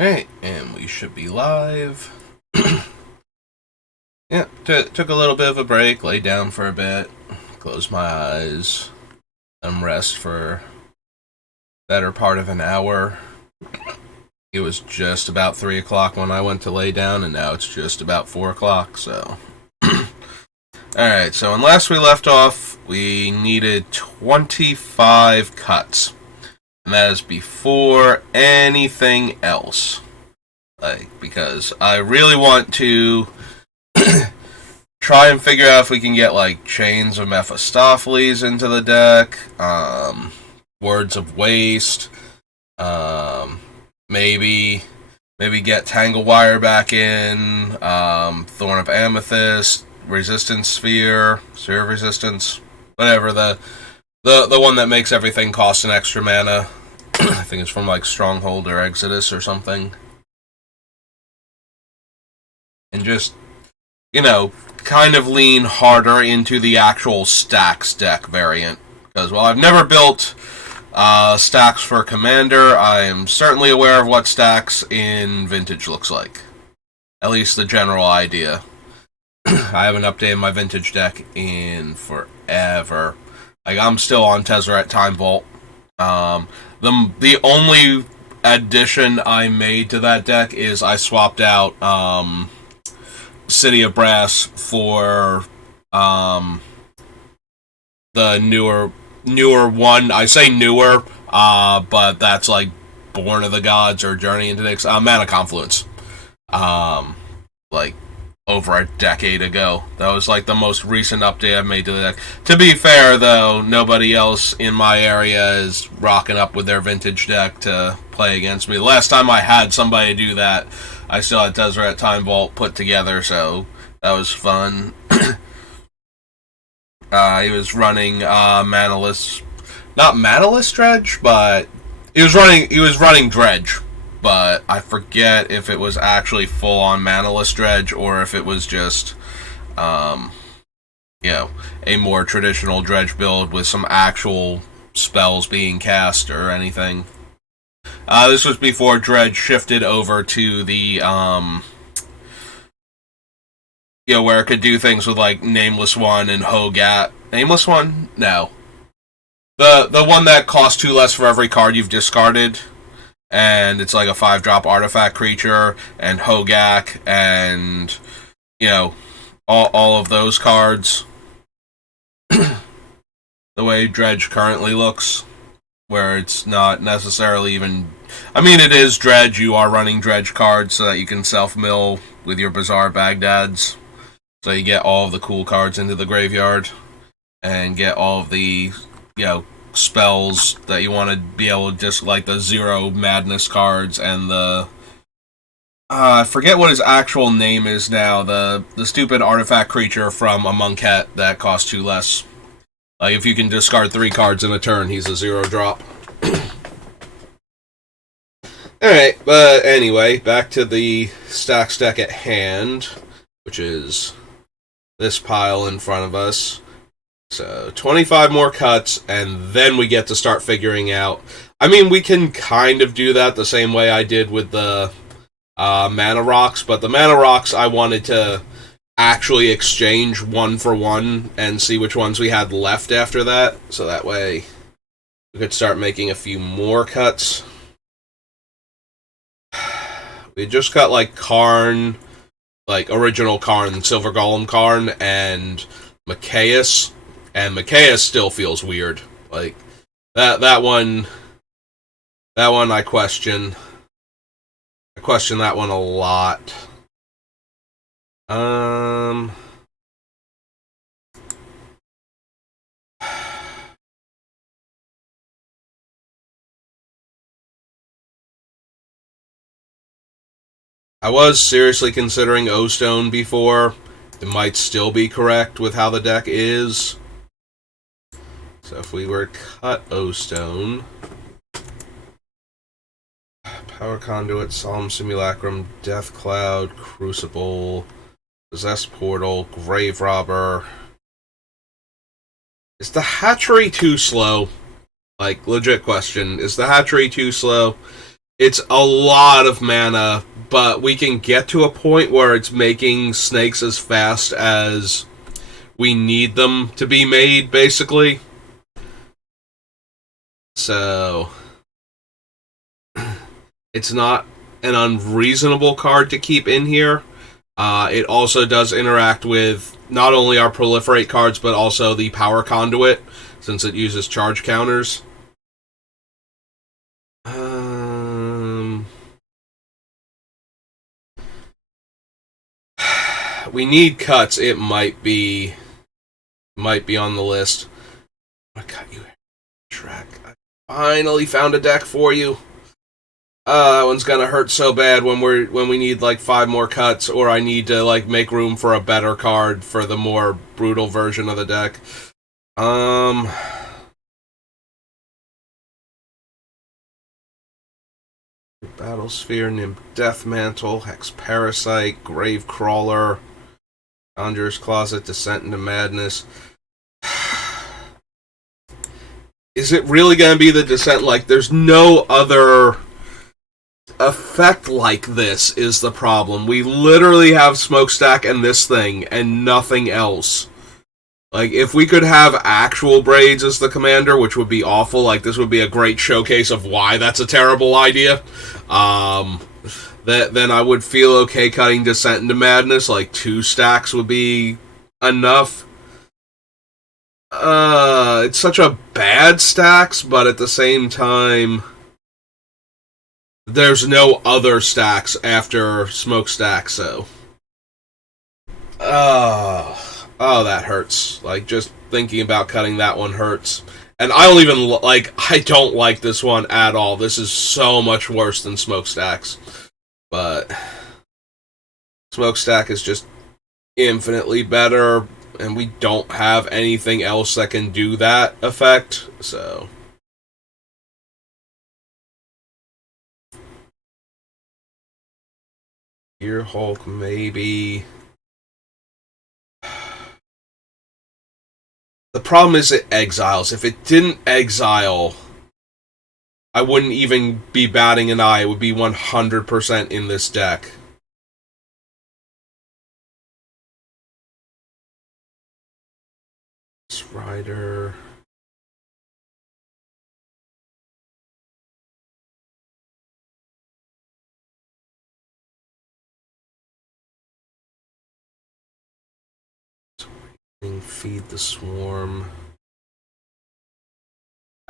Alright, and we should be live. Yeah, took a little bit of a break, laid down for a bit, closed my eyes, rest for better part of an hour. It was just about 3 o'clock when I went to lay down, and now it's just about 4 o'clock, so. Alright, so when last we left off, we needed 25 cuts. And that is before anything else. Because I really want to try and figure out if we can get, Chains of Mephistopheles into the deck, Words of Waste, maybe get Tanglewire back in, Thorn of Amethyst, Resistance Sphere, Sphere of Resistance, whatever, the one that makes everything cost an extra mana. I think it's from, Stronghold or Exodus or something. And just, kind of lean harder into the actual stacks deck variant. Because while I've never built stacks for Commander, I am certainly aware of what stacks in Vintage looks like. At least the general idea. I haven't updated my Vintage deck in forever. I'm still on Tezzeret Time Vault. The only addition I made to that deck is I swapped out City of Brass for the newer one. I say newer, but that's Born of the Gods or Journey into Nyx. Mana Confluence. Over a decade ago. That was the most recent update I've made to the deck. To be fair, though, nobody else in my area is rocking up with their Vintage deck to play against me. The last time I had somebody do that, I still had Tezzeret Time Vault put together, so that was fun. He was running Manaless, not Manaless Dredge, but he was running Dredge. But I forget if it was actually full-on Manaless Dredge or if it was just, a more traditional Dredge build with some actual spells being cast or anything. This was before Dredge shifted over to the, where it could do things with, Nameless One and Hogat. Nameless One? No. The one that costs 2 less for every card you've discarded. And it's a 5-drop artifact creature, and Hogak, and, all of those cards. The way Dredge currently looks, where it's not necessarily even... I mean, it is Dredge. You are running Dredge cards so that you can self-mill with your Bizarre Bagdads. So you get all of the cool cards into the graveyard, and get all of the, spells that you want to be able to just the Zero Madness cards and the I forget what his actual name is now, the stupid artifact creature from a Monkette that costs 2 less. If you can discard 3 cards in a turn, he's a 0-drop. Alright, but anyway, back to the stacks deck at hand, which is this pile in front of us. So, 25 more cuts, and then we get to start figuring out... I mean, we can kind of do that the same way I did with the Mana Rocks, but the Mana Rocks I wanted to actually exchange one for one and see which ones we had left after that, so that way we could start making a few more cuts. We just got, Karn, original Karn, Silver Golem Karn, and Mikaeus. And Mikaeus still feels weird. That one I question. I question that one a lot. I was seriously considering O-Stone before. It might still be correct with how the deck is. So if we were to cut O-Stone, Power Conduit, Solemn Simulacrum, Death Cloud, Crucible, Possessed Portal, Grave Robber. Is the Hatchery too slow? Legit question. Is the Hatchery too slow? It's a lot of mana, but we can get to a point where it's making snakes as fast as we need them to be made, basically. So it's not an unreasonable card to keep in here. It also does interact with not only our proliferate cards, but also the power conduit, since it uses charge counters. We need cuts. It might be on the list. I cut you track. I finally found a deck for you. That one's gonna hurt so bad when we need like 5 more cuts, or I need to like make room for a better card for the more brutal version of the deck. Battlesphere, Nymph Deathmantle, Hex Parasite, Grave Crawler, Conjurer's Closet, Descent into Madness. Is it really gonna be the Descent? Like, there's no other effect like this is the problem. We literally have Smokestack and this thing and nothing else. Like, if we could have actual Braids as the commander, which would be awful, like, this would be a great showcase of why that's a terrible idea, then I would feel okay cutting Descent into Madness. Like, 2 stacks would be enough. It's such a bad stacks, but at the same time, there's no other stacks after Smokestack, so... Oh, that hurts. Like, just thinking about cutting that one hurts. And I don't even, like, I don't like this one at all. This is so much worse than Smokestacks. But Smokestack is just infinitely better, and we don't have anything else that can do that effect, so... Ear Hulk, maybe... The problem is it exiles. If it didn't exile, I wouldn't even be batting an eye. It would be 100% in this deck. Rider. Feed the Swarm.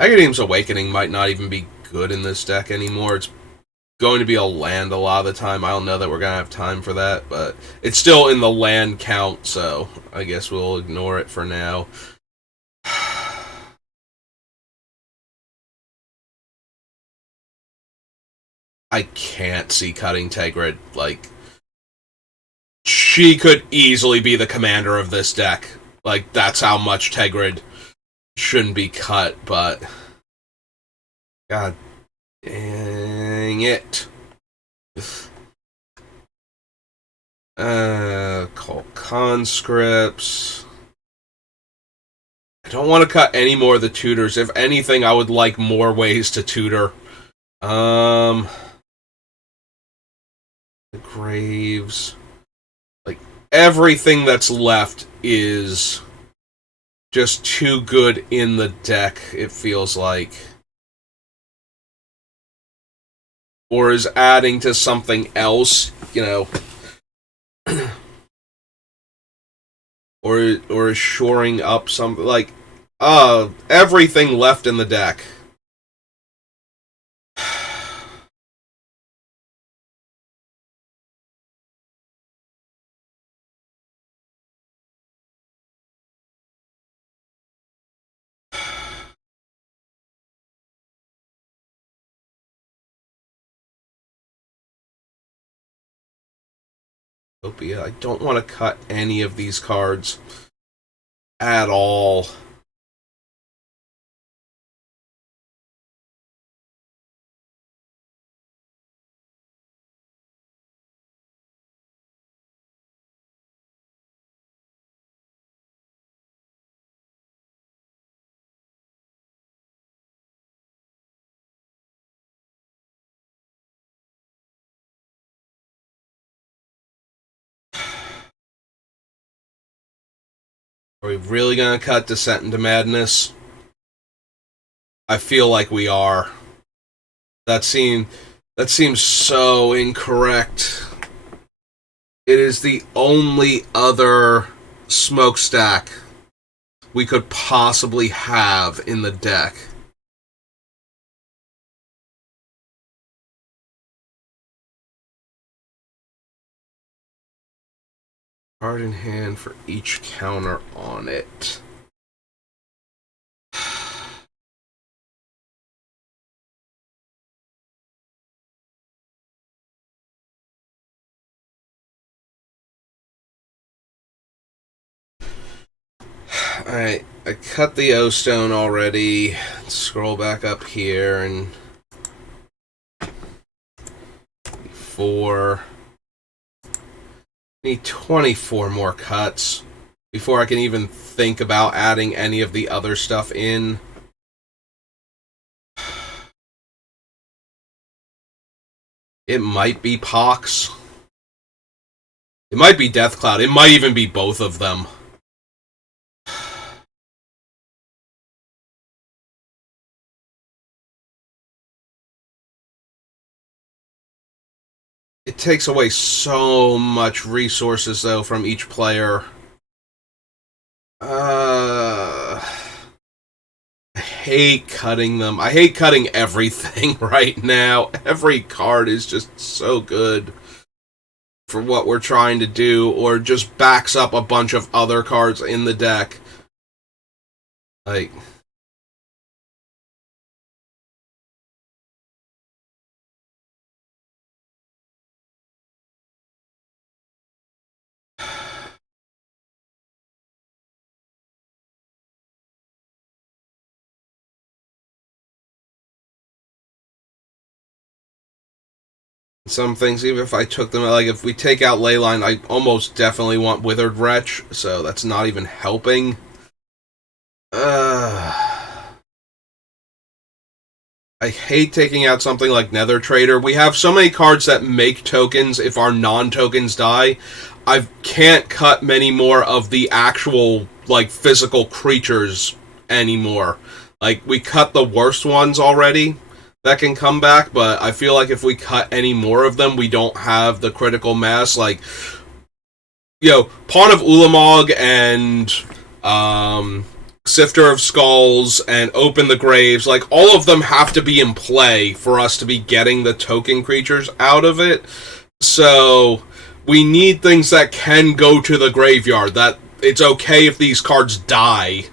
Aghanim Awakening might not even be good in this deck anymore. It's going to be a land a lot of the time. I don't know that we're going to have time for that, but it's still in the land count, so I guess we'll ignore it for now. I can't see cutting Tegrid. Like, she could easily be the commander of this deck. Like, that's how much Tegrid shouldn't be cut, but... God dang it. Cult Conscripts. I don't want to cut any more of the tutors. If anything, I would like more ways to tutor. The Graves... Like, everything that's left is just too good in the deck, it feels like. Or is adding to something else, you know. or is shoring up something, like, everything left in the deck. I don't want to cut any of these cards at all. Are we really gonna cut Descent into Madness? I feel like we are. That seems so incorrect. It is the only other smokestack we could possibly have in the deck. Card in hand for each counter on it. Alright, I cut the O-Stone already. Let's scroll back up here and... 4... Need 24 more cuts before I can even think about adding any of the other stuff in. It might be Pox. It might be Deathcloud. It might even be both of them. It takes away so much resources, though, from each player. I hate cutting them. I hate cutting everything right now. Every card is just so good for what we're trying to do, or just backs up a bunch of other cards in the deck. Like... Some things, even if I took them, like if we take out Leyline, I almost definitely want Withered Wretch, so that's not even helping. I hate taking out something like Nether Trader. We have so many cards that make tokens if our non-tokens die. I can't cut many more of the actual, like, physical creatures anymore. Like, we cut the worst ones already that can come back, but I feel like if we cut any more of them, we don't have the critical mass. Like, Pawn of Ulamog and Sifter of Skulls and Open the Graves, like, all of them have to be in play for us to be getting the token creatures out of it. So we need things that can go to the graveyard, that it's okay if these cards die.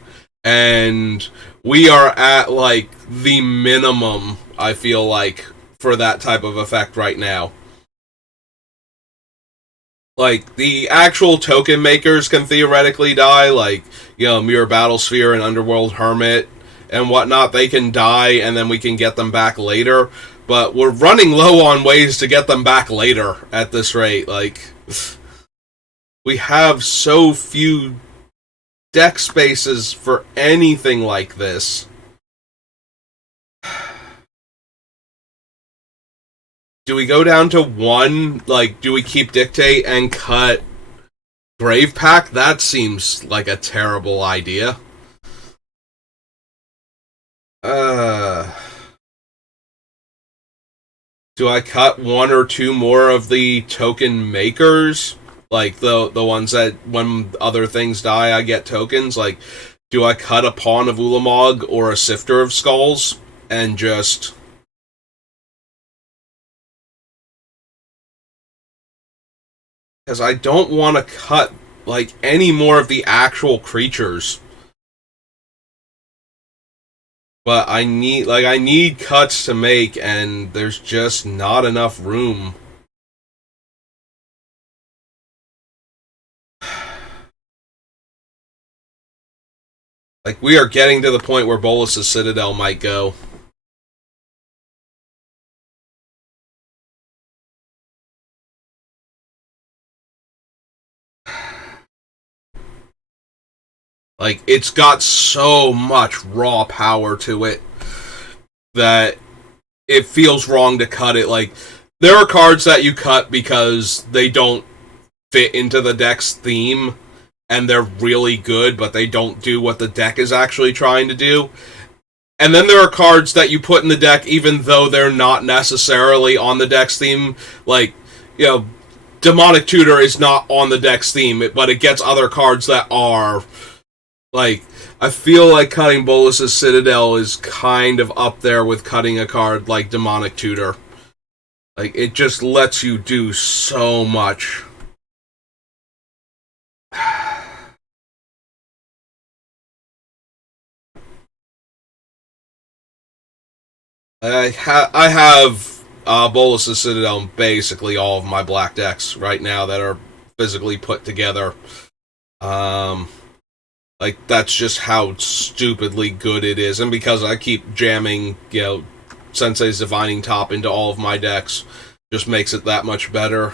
And we are at, like, the minimum, I feel like, for that type of effect right now. Like, the actual token makers can theoretically die, like, Mirror Battlesphere and Underworld Hermit and whatnot. They can die, and then we can get them back later. But we're running low on ways to get them back later at this rate. Like, we have so few deck spaces for anything like this. Do we go down to 1? Like, do we keep Dictate and cut Grave Pack? That seems like a terrible idea. Do I cut 1 or 2 more of the token makers? Like, the ones that, when other things die, I get tokens? Like, do I cut a Pawn of Ulamog or a Sifter of Skulls and just... Because I don't want to cut, like, any more of the actual creatures. But I need cuts to make, and there's just not enough room. Like, we are getting to the point where Bolas' Citadel might go. Like, it's got so much raw power to it that it feels wrong to cut it. Like, there are cards that you cut because they don't fit into the deck's theme, and they're really good, but they don't do what the deck is actually trying to do. And then there are cards that you put in the deck even though they're not necessarily on the deck's theme. Like, you know, Demonic Tutor is not on the deck's theme, but it gets other cards that are. Like, I feel like cutting Bolus's Citadel is kind of up there with cutting a card like Demonic Tutor. Like, it just lets you do so much. I have Bolus's Citadel in basically all of my black decks right now that are physically put together. Like, that's just how stupidly good it is. And because I keep jamming, you know, Sensei's Divining Top into all of my decks, just makes it that much better.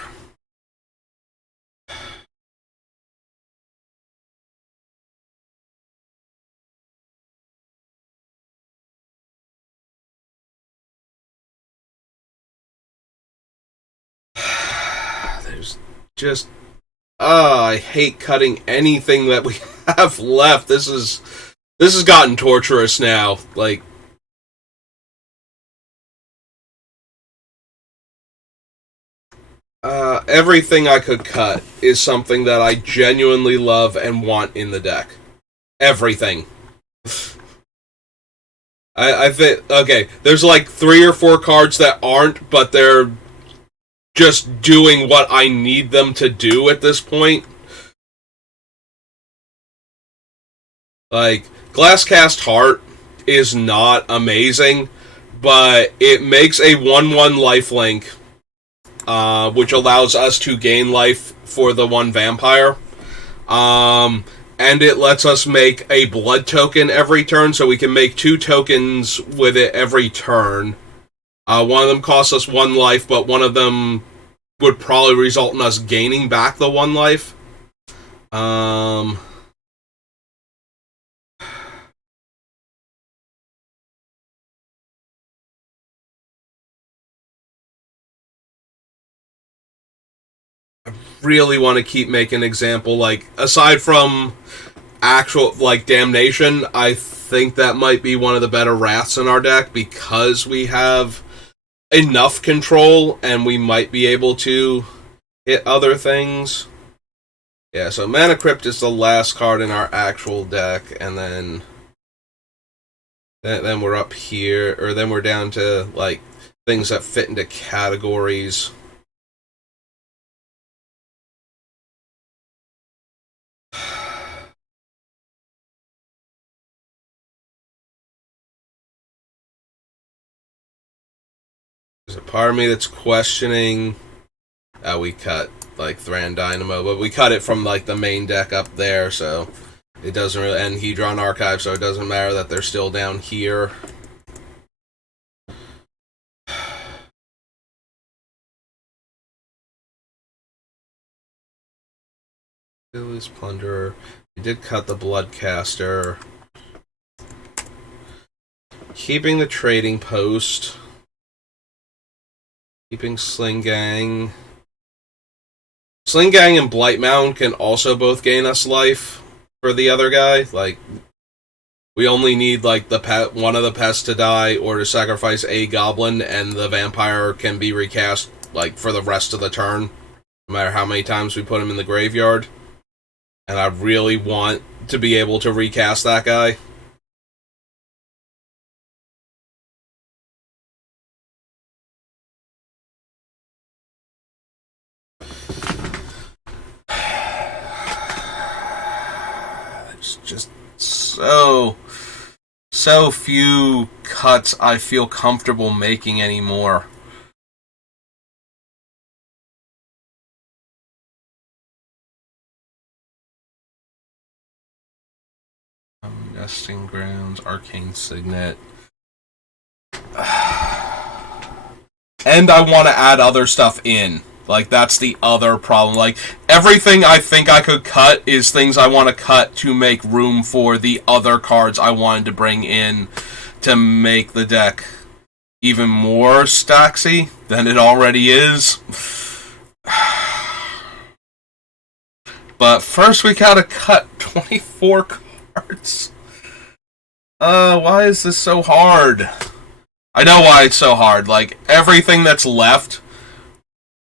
There's just... I hate cutting anything that we have left. This has gotten torturous now. Like, everything I could cut is something that I genuinely love and want in the deck. Everything. I think, okay, there's like 3 or 4 cards that aren't, but they're just doing what I need them to do at this point. Like, Glasscast Heart is not amazing, but it makes a 1/1 lifelink, which allows us to gain life for the 1 vampire. And it lets us make a blood token every turn, so we can make 2 tokens with it every turn. One of them costs us 1 life, but one of them would probably result in us gaining back the 1 life. I really want to keep making an example, like, aside from actual, like, Damnation, I think that might be one of the better Wraths in our deck, because we have enough control, and we might be able to hit other things. Yeah, so Mana Crypt is the last card in our actual deck, and then we're up here, or then we're down to, like, things that fit into categories. There's a part of me that's questioning... we cut, like, Thran Dynamo, but we cut it from, like, the main deck up there, so it doesn't really... And Hedron Archive, so it doesn't matter that they're still down here. Phyllis Plunderer. We did cut the Bloodcaster. Keeping the Trading Post. Keeping Sling Gang. Sling Gang and Blightmound can also both gain us life for the other guy. Like, we only need, like, one of the pests to die or to sacrifice a goblin, and the vampire can be recast, like, for the rest of the turn, no matter how many times we put him in the graveyard. And I really want to be able to recast that guy. There's just so few cuts I feel comfortable making anymore. Nesting Grounds, Arcane Signet. And I want to add other stuff in. Like, that's the other problem. Like, everything I think I could cut is things I want to cut to make room for the other cards I wanted to bring in to make the deck even more Staxy than it already is. But first we gotta cut 24 cards. Why is this so hard? I know why it's so hard. Like, everything that's left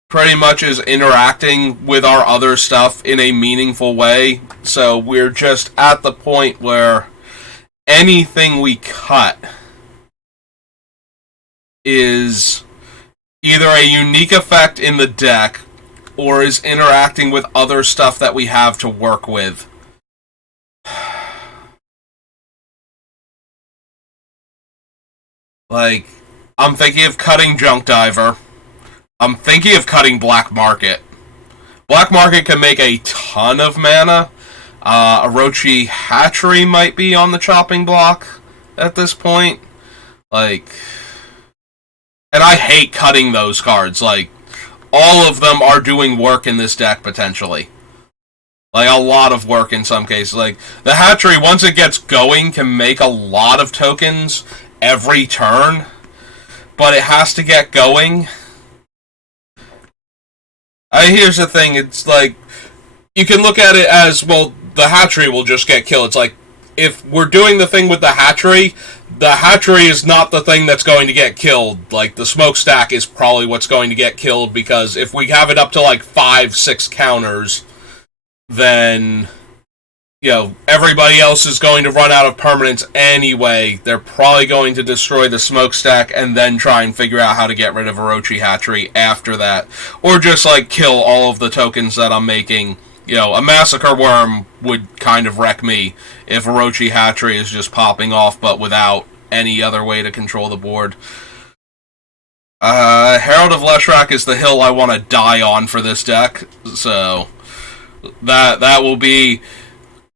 pretty much is interacting with our other stuff in a meaningful way. So we're just at the point where anything we cut is either a unique effect in the deck or is interacting with other stuff that we have to work with. Like, I'm thinking of cutting Junk Diver. I'm thinking of cutting Black Market. Black Market can make a ton of mana. Orochi Hatchery might be on the chopping block at this point. Like, and I hate cutting those cards. Like, all of them are doing work in this deck, potentially. Like, a lot of work in some cases. Like, the Hatchery, once it gets going, can make a lot of tokens every turn. But it has to get going. Here's the thing, it's like, you can look at it as, well, the Hatchery will just get killed. It's like, if we're doing the thing with the Hatchery is not the thing that's going to get killed. Like, the Smokestack is probably what's going to get killed, because if we have it up to, like, 5-6 counters, then, you know, everybody else is going to run out of permanents anyway. They're probably going to destroy the Smokestack and then try and figure out how to get rid of Orochi Hatchery after that. Or just, like, kill all of the tokens that I'm making. You know, a Massacre Worm would kind of wreck me if Orochi Hatchery is just popping off, but without any other way to control the board. Herald of Leshrac is the hill I want to die on for this deck, so that will be...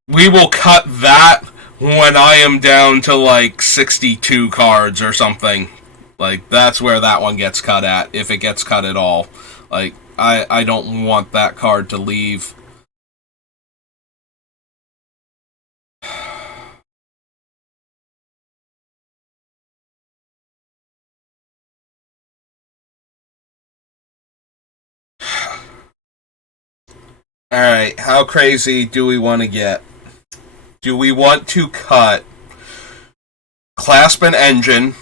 We will cut that when I am down to, like, 62 cards or something. Like, that's where that one gets cut at, if it gets cut at all. Like, I don't want that card to leave. Alright, how crazy do we want to get? Do we want to cut Clasp and Engine,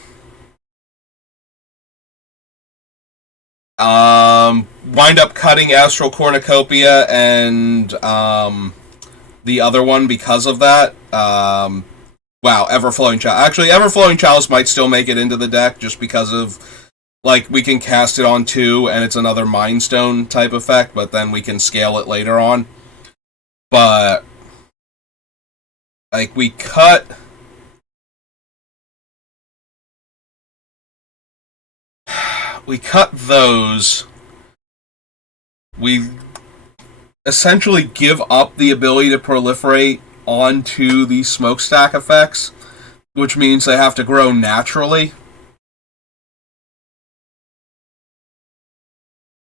wind up cutting Astral Cornucopia and the other one because of that? Wow, Everflowing Chalice. Actually, Everflowing Chalice might still make it into the deck just because of, like, we can cast it on 2 and it's another Mind Stone type effect, but then we can scale it later on. But, like, we cut those. We essentially give up the ability to proliferate onto these Smokestack effects, which means they have to grow naturally.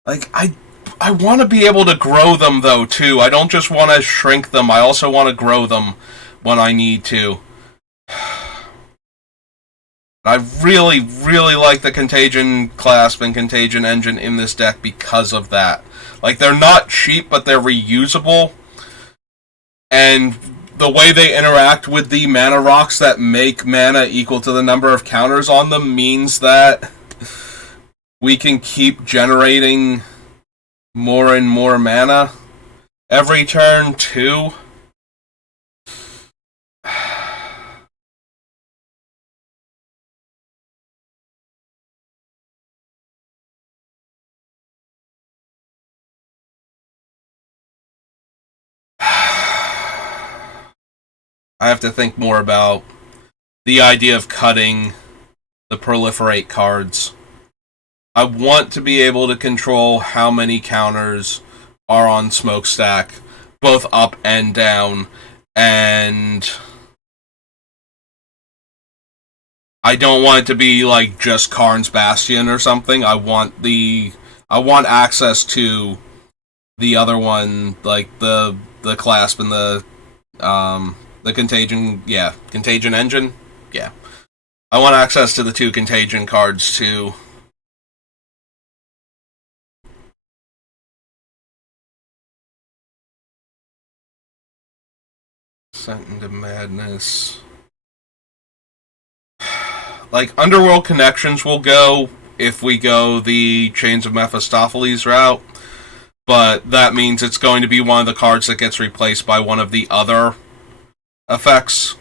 Like, I want to be able to grow them, though, too. I don't just want to shrink them, I also want to grow them when I need to. I really, really like the Contagion Clasp and Contagion Engine in this deck because of that. Like, they're not cheap, but they're reusable. And the way they interact with the mana rocks that make mana equal to the number of counters on them means that we can keep generating more and more mana every turn, too. I have to think more about the idea of cutting the proliferate cards. I want to be able to control how many counters are on Smokestack, both up and down, and I don't want it to be like just Karn's Bastion or something. I want access to the other one, like the Clasp and the Contagion, Contagion Engine, yeah. I want access to the 2 Contagion cards too. Sent into Madness. Like, Underworld Connections will go if we go the Chains of Mephistopheles route, but that means it's going to be one of the cards that gets replaced by one of the other effects.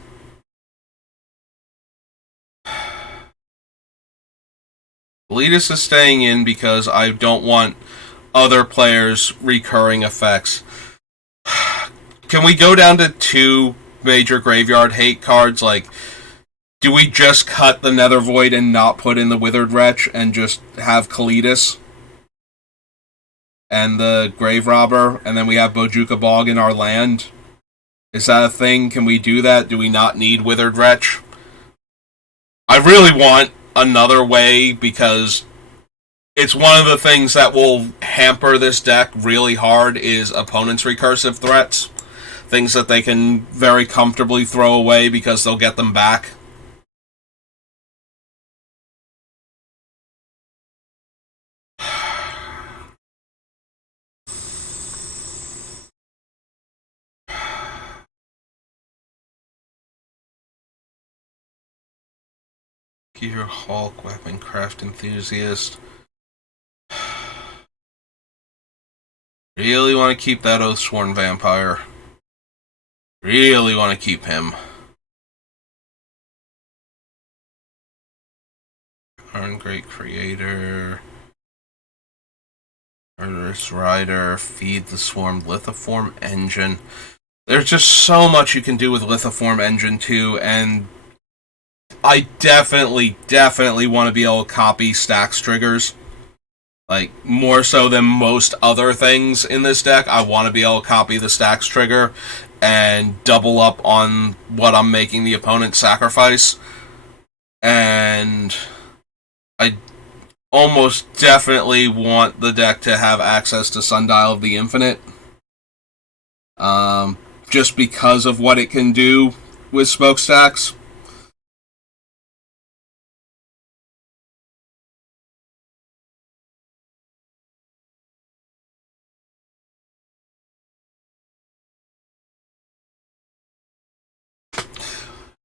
Elitis is staying in because I don't want other players' recurring effects. Can we go down to 2 major graveyard hate cards? Like, do we just cut the Nether Void and not put in the Withered Wretch and just have Kalitas and the Grave Robber, and then we have Bojuka Bog in our land? Is that a thing? Can we do that? Do we not need Withered Wretch? I really want another way, because it's one of the things that will hamper this deck really hard is opponents' recursive threats. Things that they can very comfortably throw away because they'll get them back. Gear Hulk, Weaponcraft Enthusiast. Really want to keep that Oathsworn Vampire. Really want to keep him. Arn Great Creator. Murderous Rider. Feed the Swarm. Lithoform Engine. There's just so much you can do with Lithoform Engine 2, and I definitely want to be able to copy Stax triggers. Like, more so than most other things in this deck, I want to be able to copy the Stax trigger and double up on what I'm making the opponent sacrifice. And I almost definitely want the deck to have access to Sundial of the Infinite. Just because of what it can do with Smokestacks.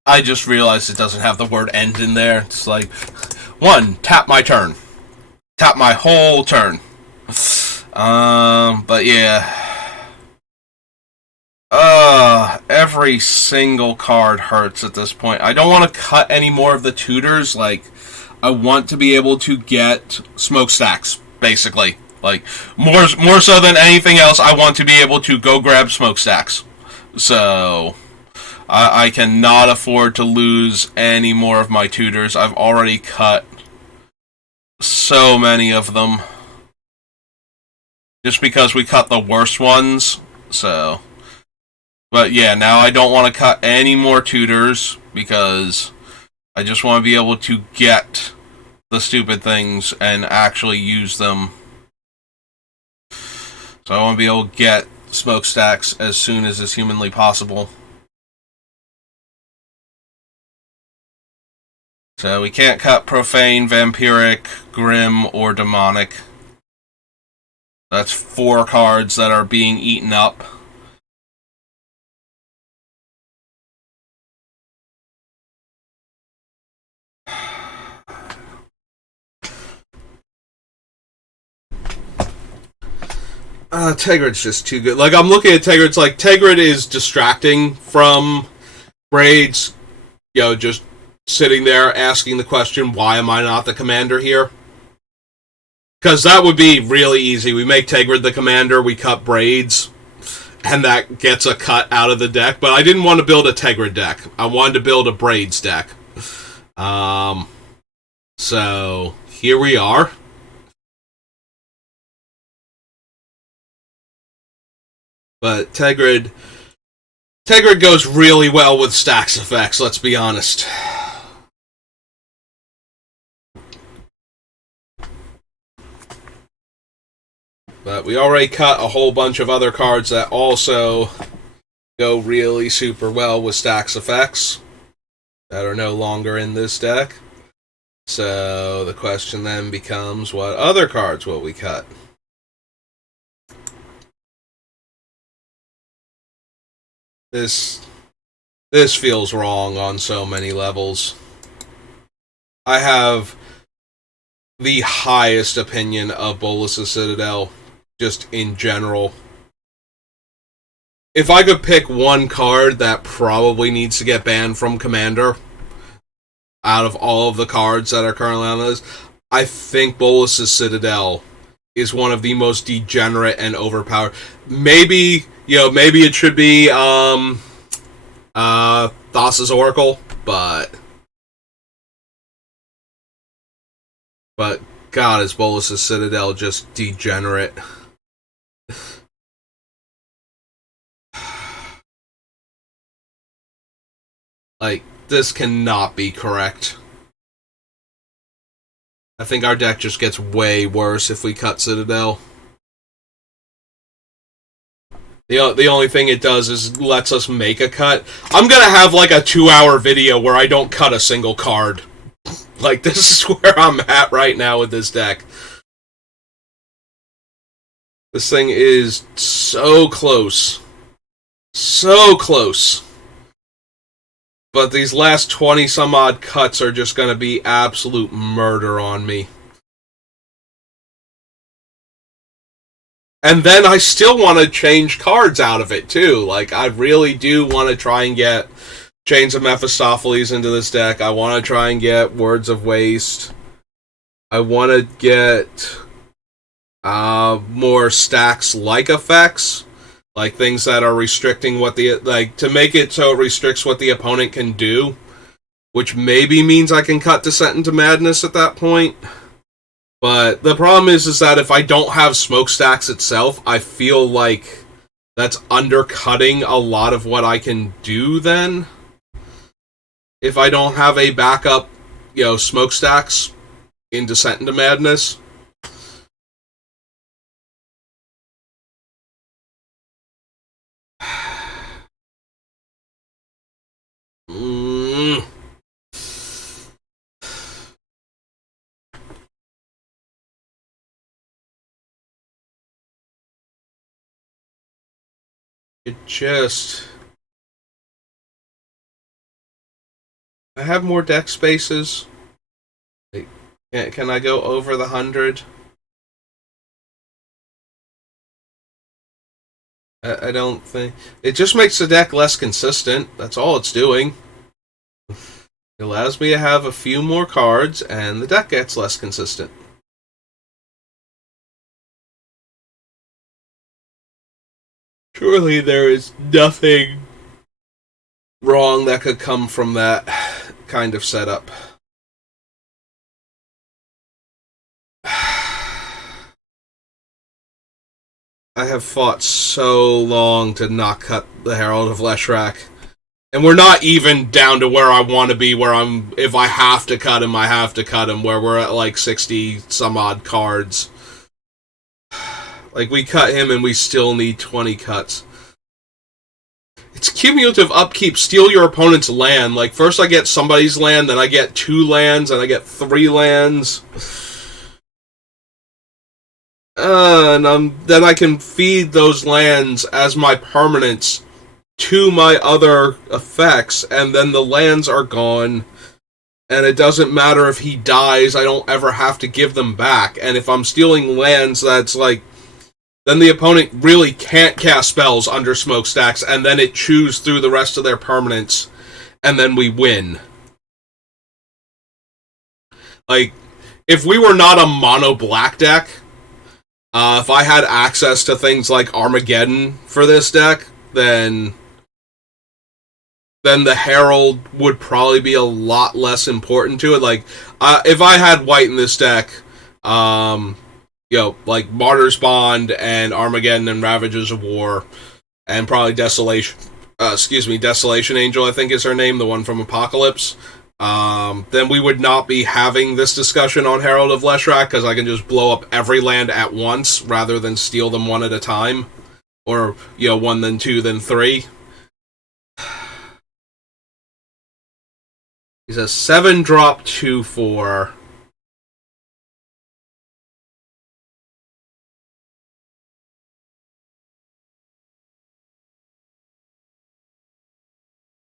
I just realized it doesn't have the word end in there. It's like, 1, tap my turn. Tap my whole turn. But yeah. Every single card hurts at this point. I don't want to cut any more of the tutors. Like, I want to be able to get Smokestacks, basically. Like, more so than anything else, I want to be able to go grab Smokestacks. So I cannot afford to lose any more of my tutors. I've already cut so many of them. Just because we cut the worst ones. So, but yeah, now I don't want to cut any more tutors because I just want to be able to get the stupid things and actually use them. So I want to be able to get Smokestacks as soon as is humanly possible. So we can't cut Profane, Vampiric, Grim, or Demonic. That's 4 cards that are being eaten up. Tegrid's just too good. Like, I'm looking at Tegrid's like, Tegrid is distracting from Braids. You know, just sitting there asking the question, why am I not the commander here? Because that would be really easy. We make Tegrid the commander, we cut Braids, and that gets a cut out of the deck. But I didn't want to build a Tegrid deck. I wanted to build a Braids deck. So, here we are. But Tegrid goes really well with Stax effects, let's be honest. But we already cut a whole bunch of other cards that also go really super well with Stax effects that are no longer in this deck. So the question then becomes, what other cards will we cut? This This feels wrong on so many levels. I have the highest opinion of Bolas's Citadel, just in general. If I could pick one card that probably needs to get banned from Commander, out of all of the cards that are currently on this, I think Bolas's Citadel is one of the most degenerate and overpowered. Maybe, maybe it should be Thassa's Oracle, but God, is Bolas's Citadel just degenerate? Like, this cannot be correct. I think our deck just gets way worse if we cut Citadel. The only thing it does is lets us make a cut. I'm gonna have like a 2-hour video where I don't cut a single card. Like, this is where I'm at right now with this deck. This thing is so close. So close. But these last 20 some odd cuts are just gonna be absolute murder on me. And then I still want to change cards out of it, too. Like, I really do want to try and get Chains of Mephistopheles into this deck. I want to try and get Words of Waste. I want to get more stacks-like effects. Like, things that are restricting what the... Like, to make it so it restricts what the opponent can do. Which maybe means I can cut Descent into Madness at that point. But the problem is that if I don't have Smokestacks itself, I feel like that's undercutting a lot of what I can do then. If I don't have a backup, Smokestacks in Descent into Madness. It just... I have more deck spaces. Can I go over the 100? I don't think... It just makes the deck less consistent. That's all it's doing. It allows me to have a few more cards, and the deck gets less consistent. Surely there is nothing wrong that could come from that kind of setup. I have fought so long to not cut the Herald of Leshrac. And we're not even down to where I want to be, where if I have to cut him, I have to cut him, where we're at like 60 some odd cards. Like, we cut him and we still need 20 cuts. It's cumulative upkeep, steal your opponent's land. Like, first I get somebody's land, then I get 2 lands, and I get 3 lands. And then I can feed those lands as my permanents to my other effects, and then the lands are gone. And it doesn't matter if he dies, I don't ever have to give them back. And if I'm stealing lands, that's like... Then the opponent really can't cast spells under Smokestacks, and then it chews through the rest of their permanents, and then we win. Like, if we were not a mono-black deck... if I had access to things like Armageddon for this deck, then the Herald would probably be a lot less important to it. Like, if I had white in this deck, like Martyr's Bond and Armageddon and Ravages of War, and probably Desolation Angel, I think is her name, the one from Apocalypse, then we would not be having this discussion on Herald of Leshrac, because I can just blow up every land at once, rather than steal them one at a time. Or, 1, then 2, then 3. He's a 7-drop 2/4.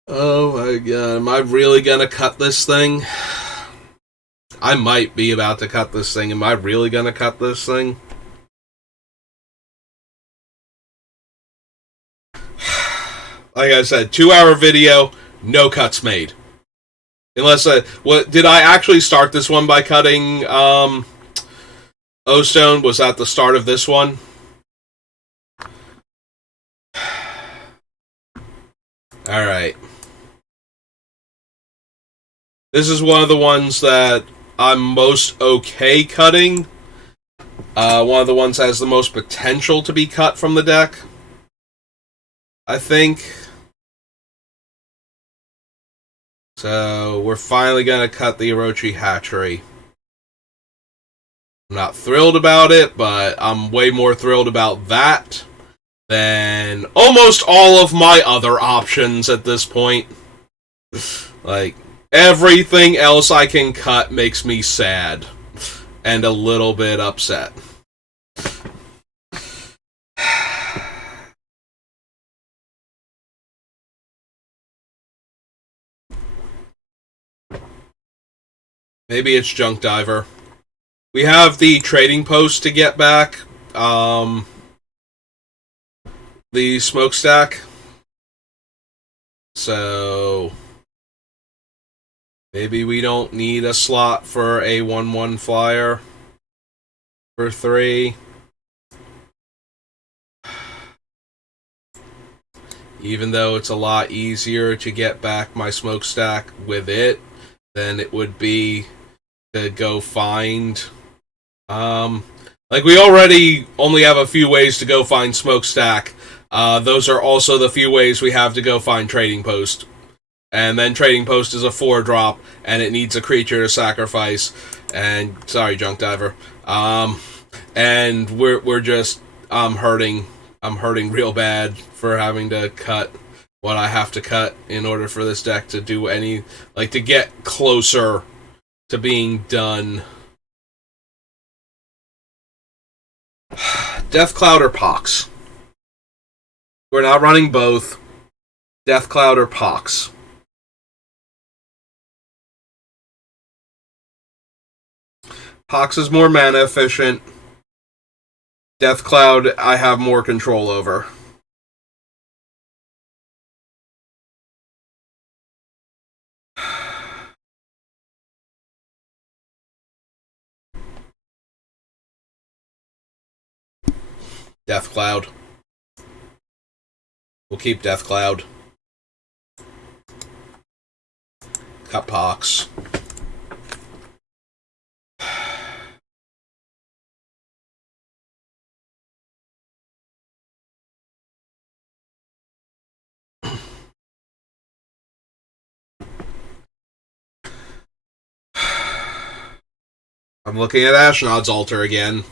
Oh my god, am I really gonna cut this thing? I might be about to cut this thing. Am I really gonna cut this thing? Like I said, 2-hour video, no cuts made. Unless what did I actually start this one by cutting O-Stone? Was that the start of this one? Alright. This is one of the ones that I'm most okay cutting. One of the ones that has the most potential to be cut from the deck, I think. So, we're finally going to cut the Orochi Hatchery. I'm not thrilled about it, but I'm way more thrilled about that than almost all of my other options at this point. Like, everything else I can cut makes me sad and a little bit upset. Maybe it's Junk Diver. We have the trading post to get back. The smokestack. So maybe we don't need a slot for a 1/1 flyer for 3. Even though it's a lot easier to get back my smokestack with it than it would be to go find. Like, we already only have a few ways to go find smokestack. Those are also the few ways we have to go find Trading Post. And then Trading Post is a 4-drop, and it needs a creature to sacrifice. And, sorry, Junk Diver. And we're just, I'm hurting real bad for having to cut what I have to cut in order for this deck to do any, like, to get closer to being done. Deathcloud or Pox? We're not running both. Deathcloud or Pox? Pox is more mana efficient. Deathcloud I have more control over. Deathcloud. We'll keep Deathcloud. Cut Pox. I'm looking at Ashnod's Altar again.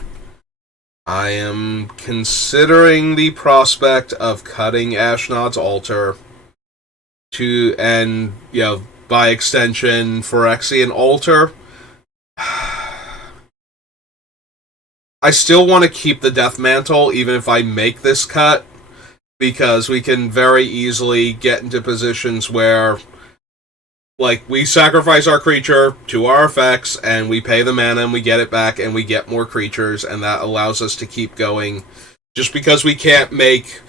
I am considering the prospect of cutting Ashnod's Altar to, and, you know, by extension, Phyrexian Altar. I still want to keep the Death Mantle, even if I make this cut, because we can very easily get into positions where, like, we sacrifice our creature to our effects, and we pay the mana, and we get it back, and we get more creatures, and that allows us to keep going. Just because we can't make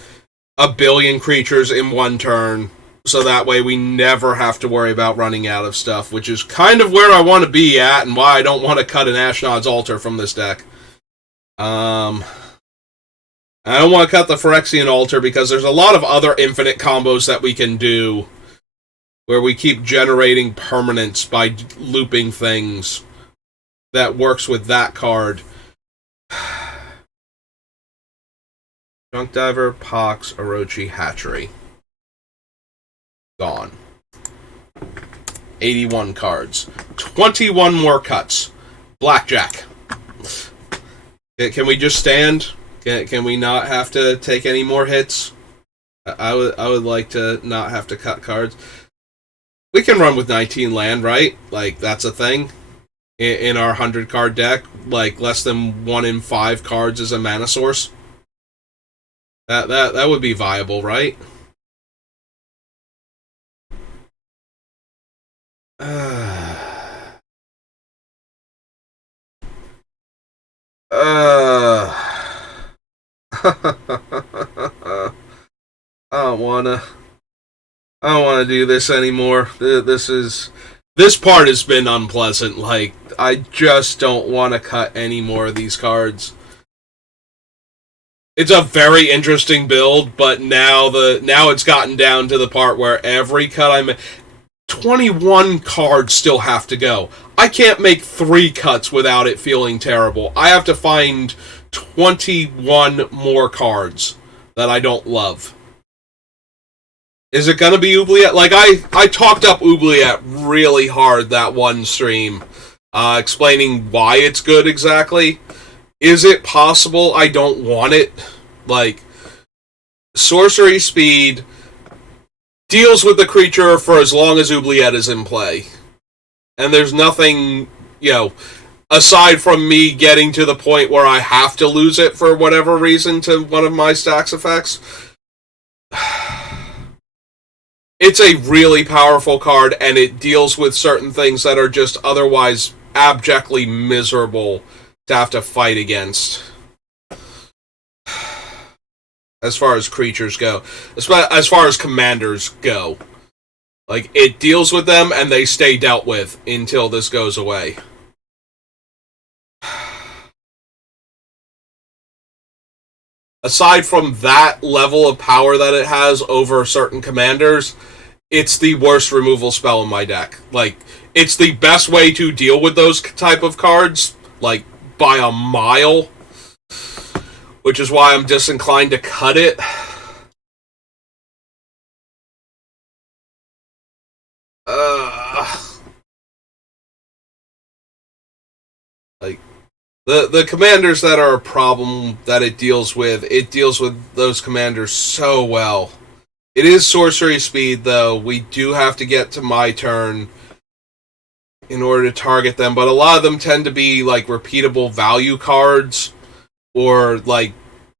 a billion creatures in one turn, so that way we never have to worry about running out of stuff, which is kind of where I want to be at, and why I don't want to cut an Ashnod's Altar from this deck. I don't want to cut the Phyrexian Altar, because there's a lot of other infinite combos that we can do, where we keep generating permanents by looping things that works with that card. Junk Diver, Pox, Orochi, Hatchery. Gone. 81 cards. 21 more cuts. Blackjack. Can we just stand? Can we not have to take any more hits? I would like to not have to cut cards. We can run with 19 land, right? Like, that's a thing. In our 100-card deck, like, less than 1 in 5 cards is a mana source. That would be viable, right? I don't wanna. I don't want to do this anymore. This part has been unpleasant. Like, I just don't want to cut any more of these cards. It's a very interesting build, but now it's gotten down to the part where every cut I make, 21 cards still have to go. I can't make 3 cuts without it feeling terrible. I have to find 21 more cards that I don't love. Is it gonna be Oubliette? Like, I talked up Oubliette really hard that one stream, explaining why it's good exactly. Is it possible I don't want it? Like, sorcery speed deals with the creature for as long as Oubliette is in play. And there's nothing, aside from me getting to the point where I have to lose it for whatever reason to one of my stacks effects. It's a really powerful card, and it deals with certain things that are just otherwise abjectly miserable to have to fight against. As far as creatures go. As far as commanders go. Like, it deals with them, and they stay dealt with until this goes away. Aside from that level of power that it has over certain commanders, it's the worst removal spell in my deck. Like, it's the best way to deal with those type of cards, like, by a mile. Which is why I'm disinclined to cut it. Like, the commanders that are a problem that it deals with those commanders so well. It is sorcery speed, though. We do have to get to my turn in order to target them, but a lot of them tend to be, like, repeatable value cards, or, like,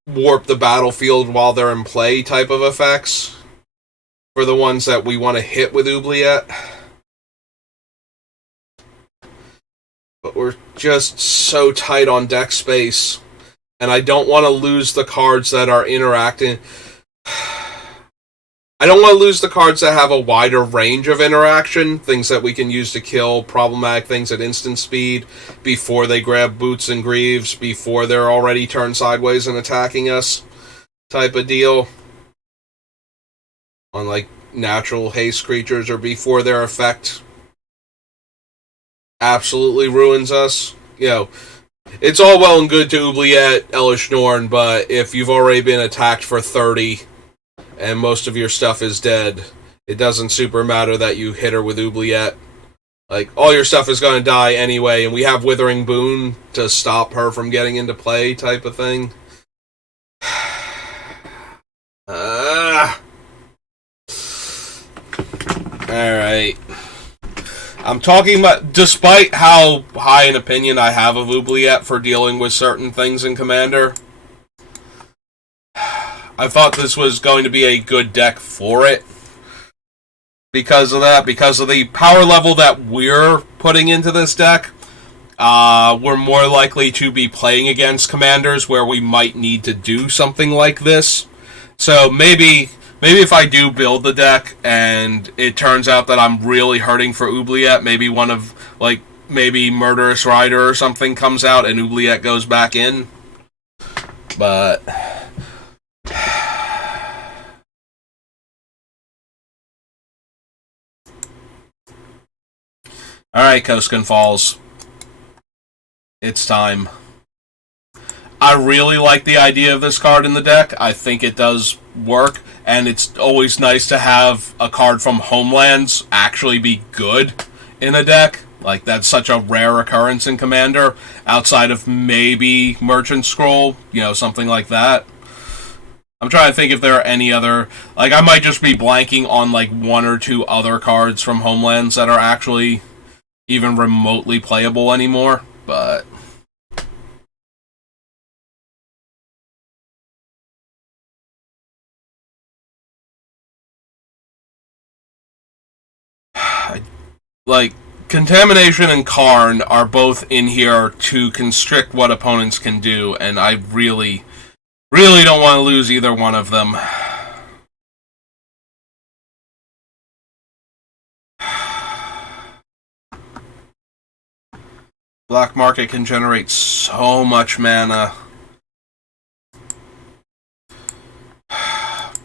warp the battlefield while they're in play type of effects, for the ones that we want to hit with Oubliette. But we're just so tight on deck space, and I don't want to lose the cards that are interacting. I don't want to lose the cards that have a wider range of interaction, things that we can use to kill problematic things at instant speed, before they grab Boots and Greaves, before they're already turned sideways and attacking us, type of deal. On, like, natural haste creatures, or before their effect absolutely ruins us. It's all well and good to Oubliette Elish Norn, but if you've already been attacked for 30 and most of your stuff is dead, it doesn't super matter that you hit her with Oubliette. Like, all your stuff is going to die anyway, and we have Withering Boon to stop her from getting into play, type of thing. Alright. I'm talking about, despite how high an opinion I have of Oubliette for dealing with certain things in Commander, I thought this was going to be a good deck for it. Because of that, because of the power level that we're putting into this deck, we're more likely to be playing against commanders where we might need to do something like this. So maybe if I do build the deck and it turns out that I'm really hurting for Oubliette, maybe maybe Murderous Rider or something comes out and Oubliette goes back in. But alright, Koskin Falls. It's time. I really like the idea of this card in the deck. I think it does work, and it's always nice to have a card from Homelands actually be good in a deck. Like, that's such a rare occurrence in Commander, outside of maybe Merchant Scroll, something like that. I'm trying to think if there are any other... Like, I might just be blanking on, like, 1 or 2 other cards from Homelands that are actually even remotely playable anymore, but like, Contamination and Karn are both in here to constrict what opponents can do, and I really, really don't want to lose either one of them. Black Market can generate so much mana.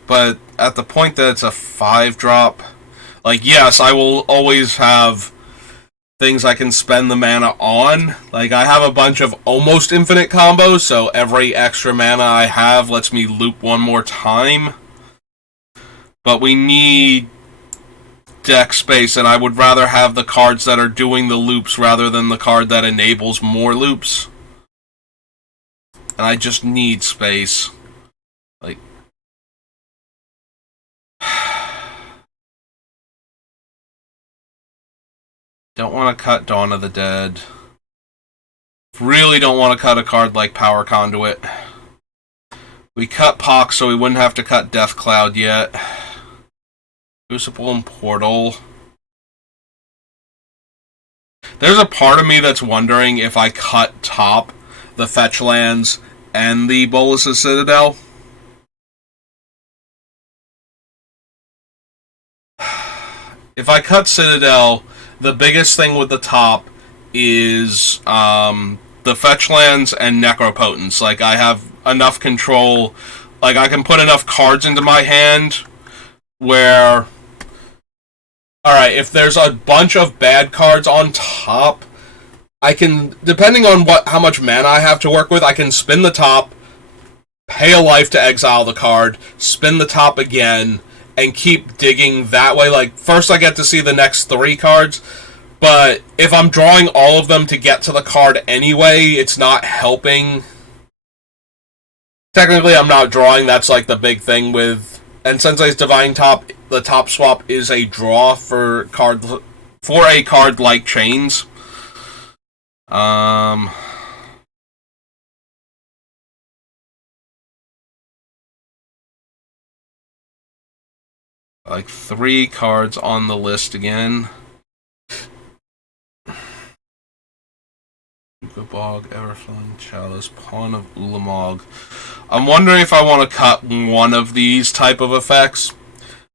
But at the point that it's a 5-drop, like, yes, I will always have things I can spend the mana on. Like, I have a bunch of almost infinite combos, so every extra mana I have lets me loop one more time. But we need deck space, and I would rather have the cards that are doing the loops rather than the card that enables more loops. And I just need space. Like, don't want to cut Dawn of the Dead. Really don't want to cut a card like Power Conduit. We cut Pox so we wouldn't have to cut Death Cloud yet. Crucible and Portal. There's a part of me that's wondering if I cut top the fetch lands and the Bolas' Citadel. If I cut Citadel, the biggest thing with the top is the fetch lands and Necropotence. Like, I have enough control. Like, I can put enough cards into my hand where, alright, if there's a bunch of bad cards on top, I can, depending on how much mana I have to work with, I can spin the top, pay a life to exile the card, spin the top again, and keep digging that way. Like, first I get to see the next 3 cards, but if I'm drawing all of them to get to the card anyway, it's not helping. Technically, I'm not drawing. That's like the big thing with... And Sensei's Divine Top, the top swap is a draw for a card like Chains. Like 3 cards on the list again. Bog, Everflowing Chalice, Pawn of Ulamog. I'm wondering if I want to cut one of these type of effects.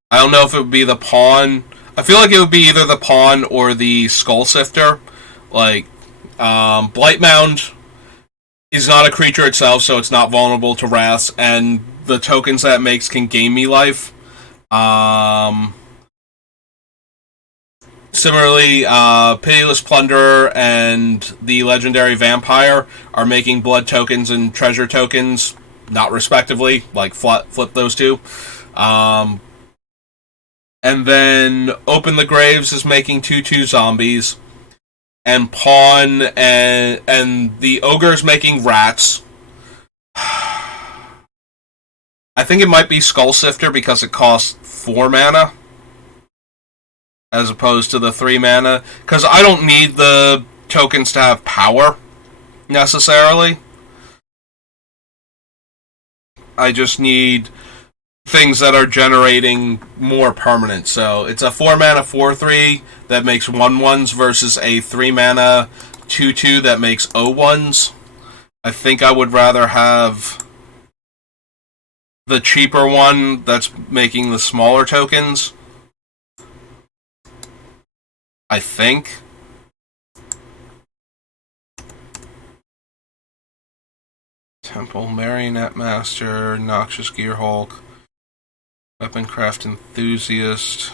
I don't know if it would be the Pawn. I feel like it would be either the Pawn or the Skull Sifter. Like, Blightmound is not a creature itself, so it's not vulnerable to wraths, and the tokens that it makes can gain me life. Similarly, Pitiless Plunderer and the Legendary Vampire are making blood tokens and treasure tokens, not respectively, like flip those two. And then Open the Graves is making 2/2 zombies. And Pawn and the Ogre is making rats. I think it might be Skull Sifter because it costs 4 mana. As opposed to the 3 mana. Because I don't need the tokens to have power, necessarily. I just need things that are generating more permanent. So it's a 4 mana 4/3 that makes 1/1s versus a 3 mana 2/2 that makes 0/1s. I think I would rather have the cheaper one that's making the smaller tokens. I think. Temple Marionette Master, Noxious Gearhulk, Weaponcraft Enthusiast.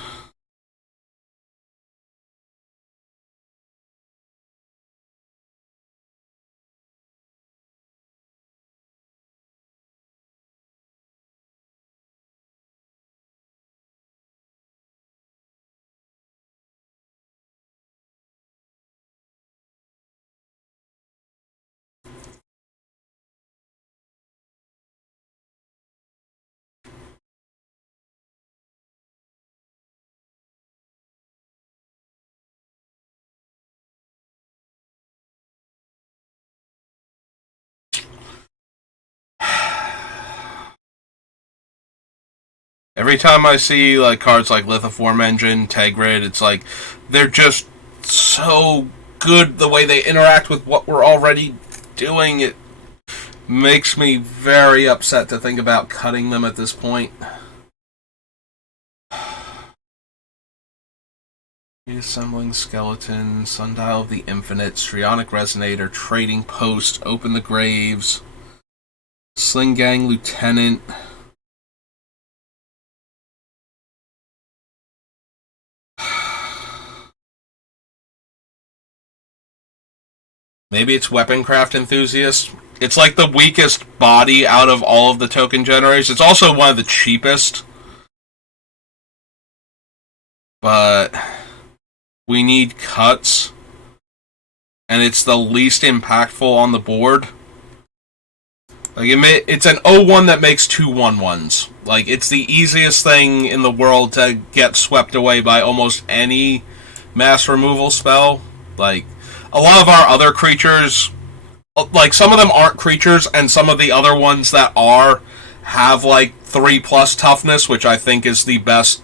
Every time I see like cards like Lithiform Engine, Tegrid, it's like they're just so good the way they interact with what we're already doing. It makes me very upset to think about cutting them at this point. Reassembling skeleton, Sundial of the Infinite, Strionic Resonator, Trading Post, Open the Graves, Sling Gang Lieutenant. Maybe it's Weaponcraft Enthusiast. It's like the weakest body out of all of the token generators. It's also one of the cheapest. But we need cuts. And it's the least impactful on the board. Like, it's an 0-1 that makes 2 1-1s. Like, it's the easiest thing in the world to get swept away by almost any mass removal spell. Like, a lot of our other creatures, like, some of them aren't creatures, and some of the other ones that are have, like, 3+ toughness, which I think is the best.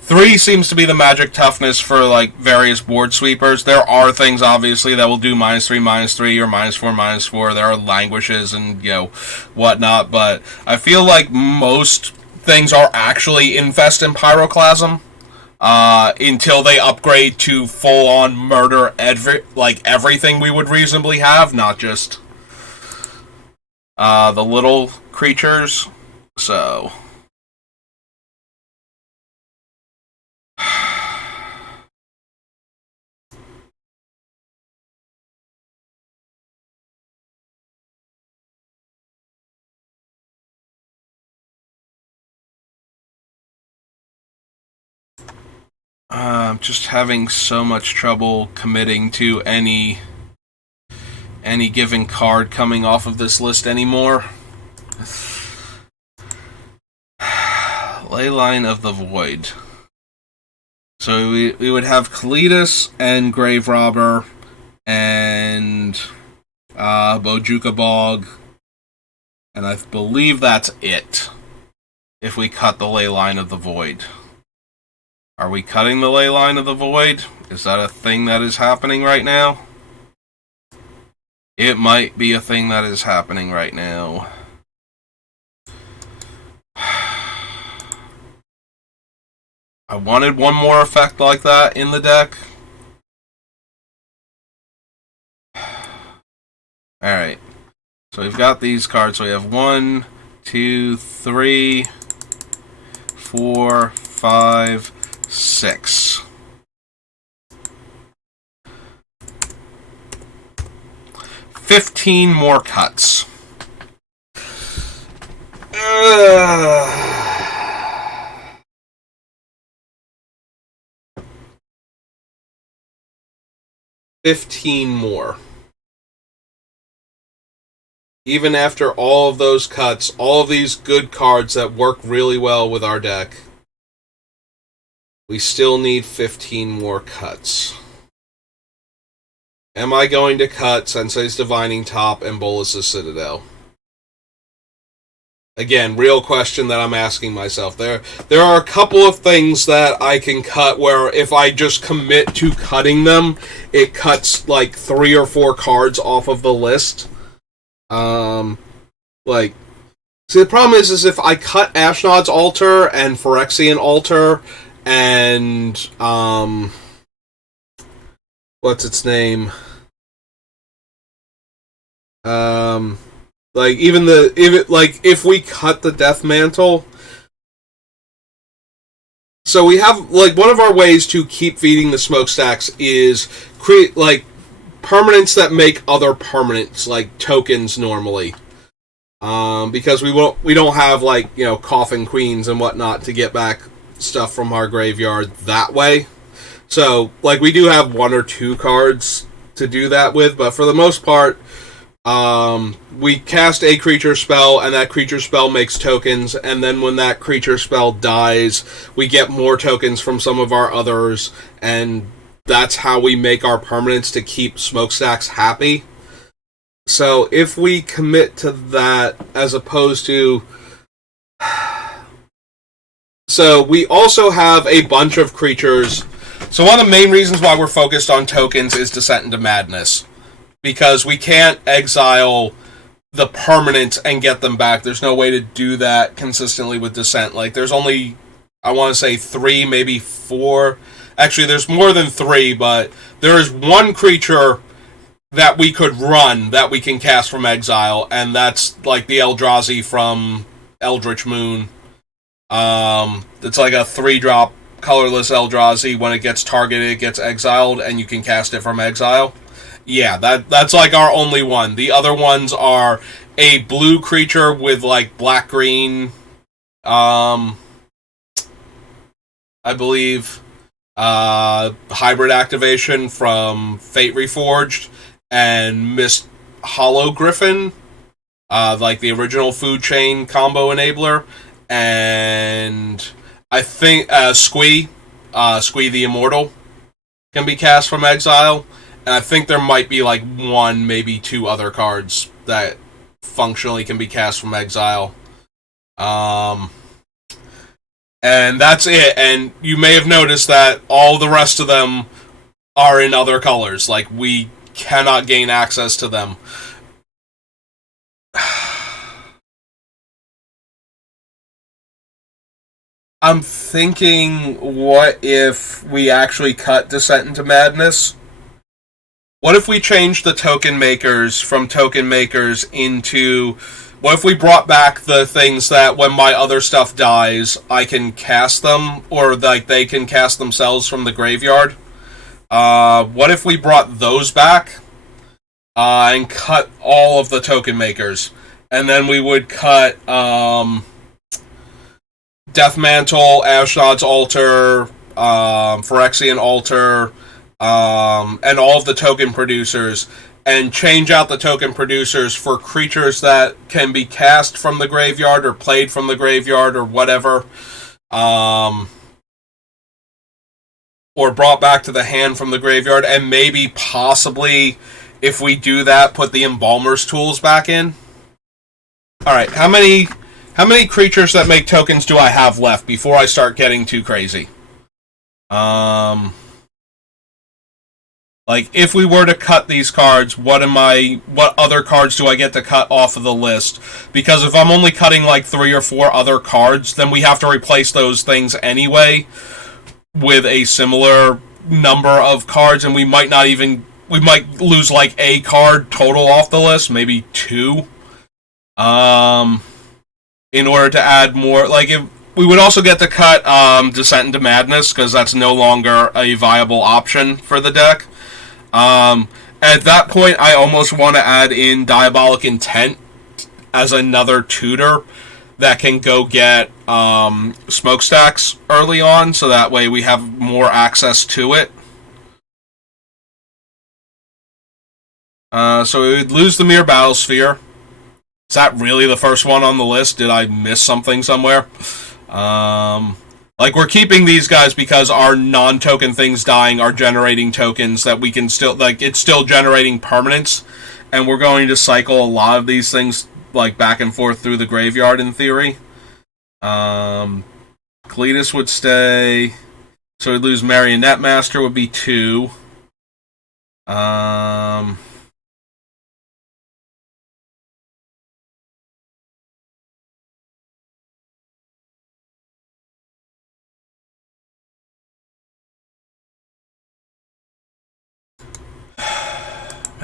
3 seems to be the magic toughness for, like, various board sweepers. There are things, obviously, that will do -3, -3, or -4, -4. There are languishes and, whatnot, but I feel like most things are actually infest and pyroclasm. Until they upgrade to full-on murder everything we would reasonably have, not just the little creatures. So I'm just having so much trouble committing to any given card coming off of this list anymore. Leyline of the Void. So we would have Kalidas and Grave Robber and Bojuka Bog, and I believe that's it. If we cut the Leyline of the Void. Are we cutting the Leyline of the Void? Is that a thing that is happening right now? It might be a thing that is happening right now. I wanted one more effect like that in the deck. Alright. So we've got these cards. So we have 1, 2, 3, 4, 5, 6. 15 more cuts. 15 more. Even after all of those cuts, all of these good cards that work really well with our deck, we still need 15 more cuts. Am I going to cut Sensei's Divining Top and Bolus's Citadel? Again, real question that I'm asking myself. There are a couple of things that I can cut where if I just commit to cutting them, it cuts like 3 or 4 cards off of the list. See, the problem is if I cut Ashnod's Altar and Phyrexian Altar and, what's its name? If we cut the Death Mantle, so we have, like, one of our ways to keep feeding the smokestacks is create, like, permanents that make other permanents, like tokens normally. Because we don't have, like, Coffin Queens and whatnot to get back stuff from our graveyard that way. So, like, we do have 1 or 2 cards to do that with, but for the most part, we cast a creature spell, and that creature spell makes tokens, and then when that creature spell dies, we get more tokens from some of our others, and that's how we make our permanents to keep smokestacks happy. So if we commit to that, as opposed to... So we also have a bunch of creatures. So one of the main reasons why we're focused on tokens is Descent into Madness. Because we can't exile the permanents and get them back. There's no way to do that consistently with Descent. Like, there's only, I want to say 3, maybe 4. Actually, there's more than 3, but there is one creature that we could run that we can cast from exile, and that's like the Eldrazi from Eldritch Moon. It's like a 3-drop colorless Eldrazi. When it gets targeted, it gets exiled, and you can cast it from exile. Yeah, that's like our only one. The other ones are a blue creature with like black-green, I believe, hybrid activation from Fate Reforged, and Mist Hollow Griffin, like the original food chain combo enabler, and I think Squee the Immortal can be cast from exile. And I think there might be like 1, maybe 2 other cards that functionally can be cast from exile. And that's it. And you may have noticed that all the rest of them are in other colors. Like, we cannot gain access to them. I'm thinking, what if we actually cut Descent into Madness? What if we changed the token makers from token makers into... What if we brought back the things that when my other stuff dies, I can cast them, or like they can cast themselves from the graveyard? What if we brought those back and cut all of the token makers? And then we would cut Death Mantle, Ashnod's Altar, Phyrexian Altar, and all of the token producers, and change out the token producers for creatures that can be cast from the graveyard or played from the graveyard or whatever, or brought back to the hand from the graveyard, and maybe possibly, if we do that, put the Embalmer's Tools back in. Alright, how many creatures that make tokens do I have left before I start getting too crazy? Like, if we were to cut these cards, what other cards do I get to cut off of the list? Because if I'm only cutting like 3 or 4 other cards, then we have to replace those things anyway with a similar number of cards, and we might lose like a card total off the list, maybe 2. In order to add more, like, if we would also get to cut Descent into Madness, because that's no longer a viable option for the deck. At that point, I almost want to add in Diabolic Intent as another tutor that can go get smokestacks early on, so that way we have more access to it. So we would lose the Mere Battlesphere. Is that really the first one on the list? Did I miss something somewhere? Like, we're keeping these guys because our non-token things dying are generating tokens that we can still... Like, it's still generating permanents, and we're going to cycle a lot of these things, like, back and forth through the graveyard, in theory. Cletus would stay. So we'd lose Marionette Master, would be 2.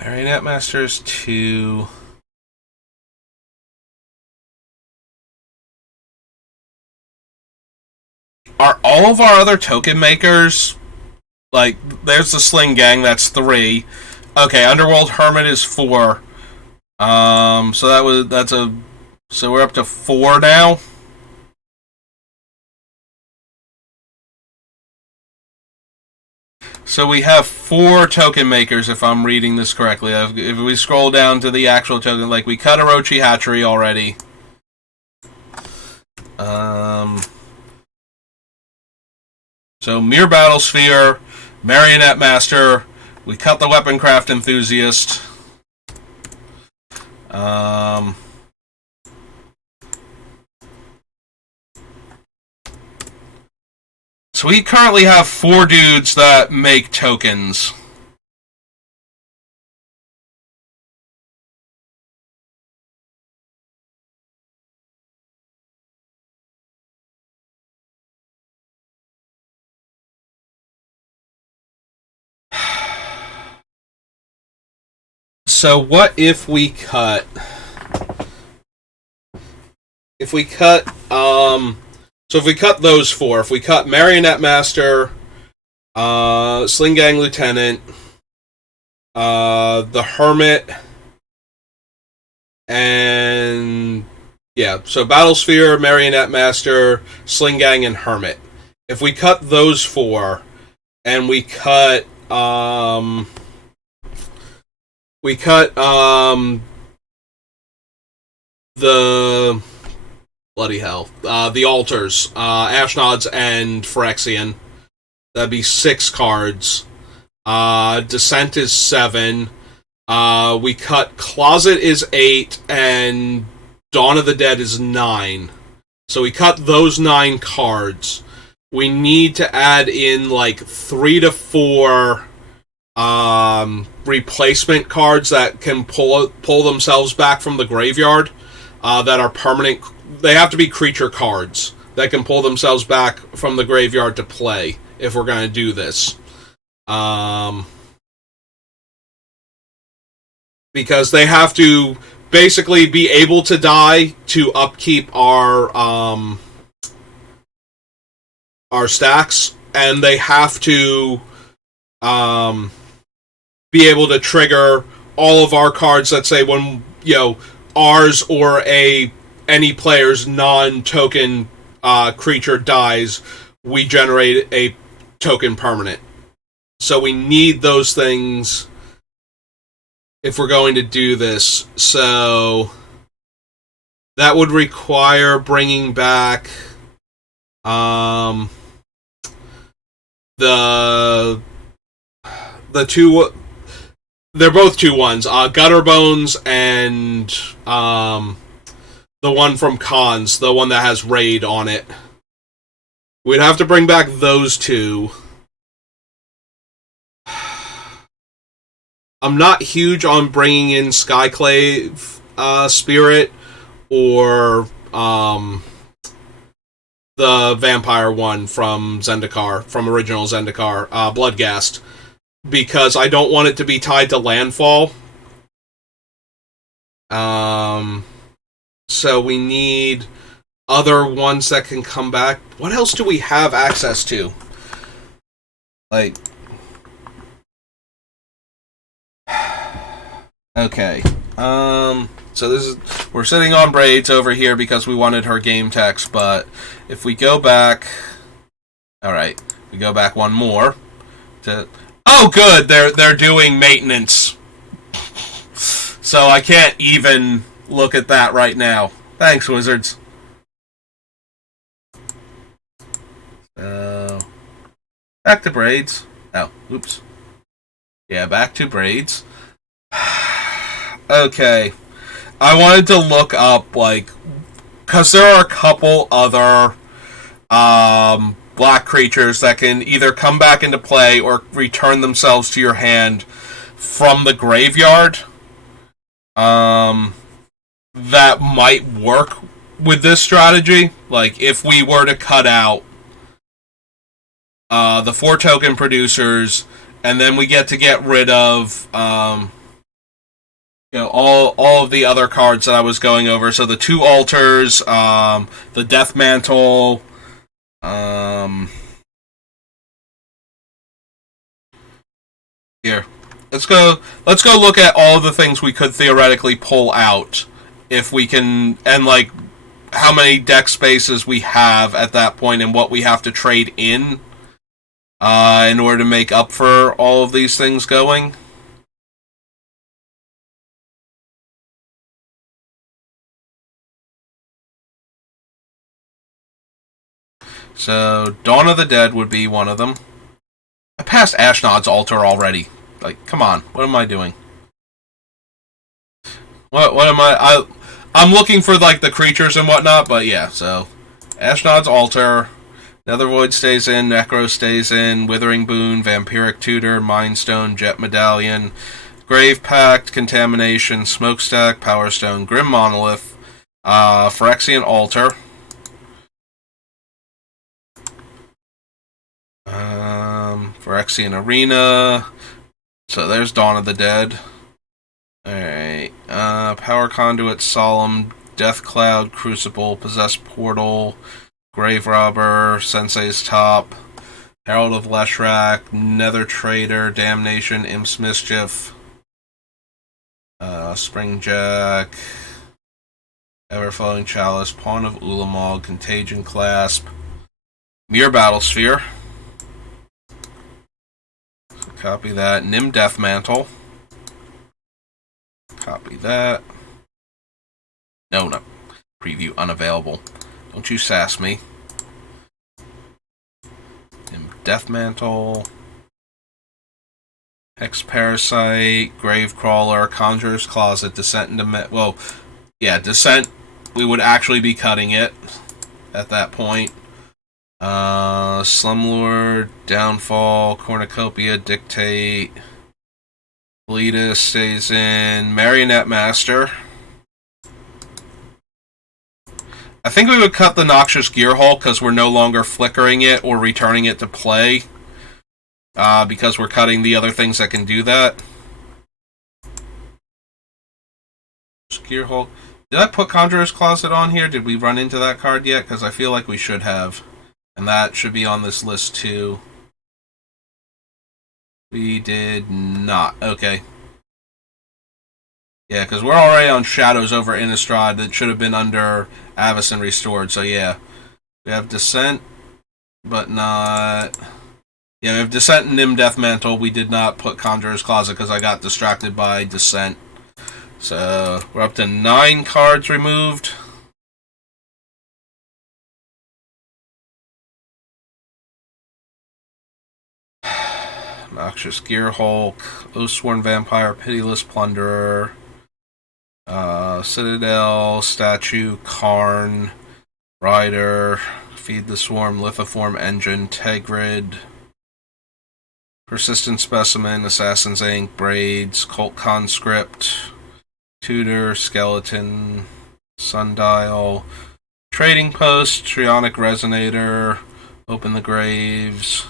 Marionette Master's 2. Are all of our other token makers... Like, there's the Sling Gang, that's 3. Okay, Underworld Hermit is 4. So we're up to 4 now. So we have 4 token makers, if I'm reading this correctly. If we scroll down to the actual token, like, we cut Orochi Hatchery already. So Mere Battlesphere, Marionette Master, we cut the Weaponcraft Enthusiast. So we currently have 4 dudes that make tokens. So what if we cut... If we cut... So if we cut those 4, if we cut Marionette Master, Sling Gang Lieutenant, the Hermit, and... Yeah, so Battlesphere, Marionette Master, Sling Gang, and Hermit. If we cut those 4, and we cut... the... Bloody hell. The Altars. Ashnods and Phyrexian. That'd be 6 cards. Descent is 7. We cut Closet is 8, and Dawn of the Dead is 9. So we cut those 9 cards. We need to add in like 3 to 4 replacement cards that can pull themselves back from the graveyard that are permanent. They have to be creature cards that can pull themselves back from the graveyard to play if we're going to do this. Because they have to basically be able to die to upkeep our stacks, and they have to be able to trigger all of our cards that say when, ours or any player's non-token creature dies, we generate a token permanent. So we need those things if we're going to do this. So that would require bringing back the 2... They're both 2/1s. Gutter Bones and the one from Cons, the one that has Raid on it. We'd have to bring back those 2. I'm not huge on bringing in Skyclave Spirit or the vampire one from Zendikar, from original Zendikar, Bloodghast, because I don't want it to be tied to landfall. So we need other ones that can come back. What else do we have access to? Like... Okay. So this is... We're sitting on Braids over here because we wanted her game text, but if we go back... Alright. We go back one more to... Oh, good! They're doing maintenance. So I can't even look at that right now. Thanks, Wizards. So... Back to Braids. Oh, oops. Yeah, back to Braids. Okay. I wanted to look up, because there are a couple other black creatures that can either come back into play or return themselves to your hand from the graveyard that might work with this strategy. Like, if we were to cut out the 4 token producers, and then we get rid of all of the other cards that I was going over. So the 2 altars, the Death Mantle, here. Let's go look at all the things we could theoretically pull out if we can, and how many deck spaces we have at that point and what we have to trade in order to make up for all of these things going. So, Dawn of the Dead would be one of them. I passed Ashnod's altar already. Come on. What am I doing? What am I... I'm looking for, the creatures and whatnot, but yeah, so... Ashnod's altar. Nether Void stays in, Necro stays in, Withering Boon, Vampiric Tutor, Mind Stone, Jet Medallion, Grave Pact, Contamination, Smokestack, Power Stone, Grim Monolith, Phyrexian Altar, Phyrexian Arena. So there's Dawn of the Dead. Alright. Power Conduit, Solemn, Death Cloud, Crucible, Possessed Portal, Grave Robber, Sensei's Top, Herald of Leshrac, Nether Trader, Damnation, Imp's Mischief, Springjack, Everflowing Chalice, Pawn of Ulamog, Contagion Clasp, Mirror Battlesphere. So copy that. Nim Death Mantle. Copy that. No. Preview unavailable. Don't you sass me. Death Mantle, Hex Parasite, Gravecrawler, Conjurer's Closet, Descent into Descent. We would actually be cutting it at that point. Slumlord, Downfall, Cornucopia, Dictate, Bleedus stays in, Marionette Master. I think we would cut the Noxious Gearhulk because we're no longer flickering it or returning it to play. Because we're cutting the other things that can do that. Gearhulk. Did I put Conjurer's Closet on here? Did we run into that card yet? Because I feel like we should have. And that should be on this list too. We did not. Okay. Yeah, because we're already on Shadows over Innistrad. That should have been under Avacyn Restored. So yeah, we have Descent, but not. Yeah, we have Descent and Nim Death Mantle. We did not put Conjurer's Closet because I got distracted by Descent. So we're up to 9 cards removed. Noxious Gearhulk, Oathsworn Vampire, Pitiless Plunderer, Citadel, Statue, Karn, Rider, Feed the Swarm, Lithoform Engine, Tegrid, Persistent Specimen, Assassin's Ink, Braids, Cult Conscript, Tutor, Skeleton, Sundial, Trading Post, Trionic Resonator, Open the Graves,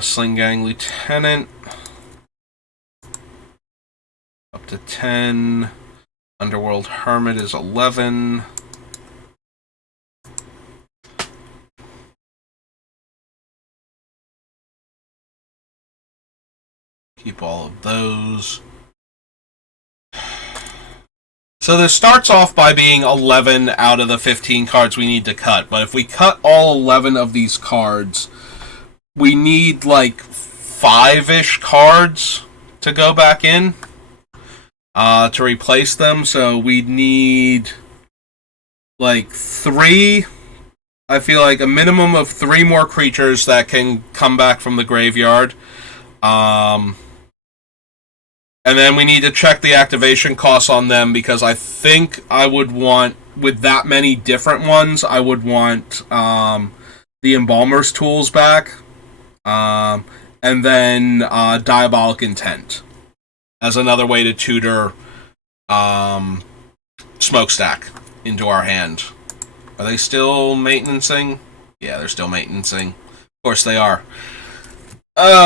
Sling Gang Lieutenant, up to 10. Underworld Hermit is 11. Keep all of those. So this starts off by being 11 out of the 15 cards we need to cut. But if we cut all 11 of these cards, we need like 5-ish cards to go back in to replace them. So we'd need like 3. I feel like a minimum of 3 more creatures that can come back from the graveyard. And then we need to check the activation costs on them, because I think I would want, with that many different ones, I would want the Embalmer's Tools back. And then Diabolic Intent as another way to tutor Smokestack into our hand. Are they still maintenancing? Yeah, they're still maintenancing. Of course they are.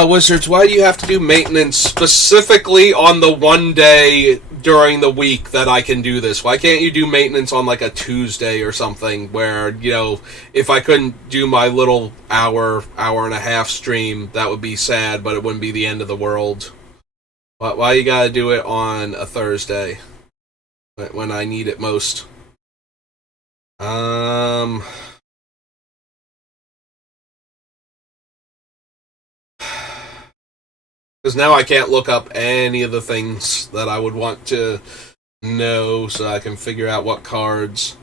Wizards, why do you have to do maintenance specifically on the one day during the week that I can do this? Why can't you do maintenance on like a Tuesday or something where, you know, if I couldn't do my little hour and a half stream, that would be sad, but it wouldn't be the end of the world. Why you gotta do it on a Thursday when I need it most? Because now I can't look up any of the things that I would want to know, so I can figure out what cards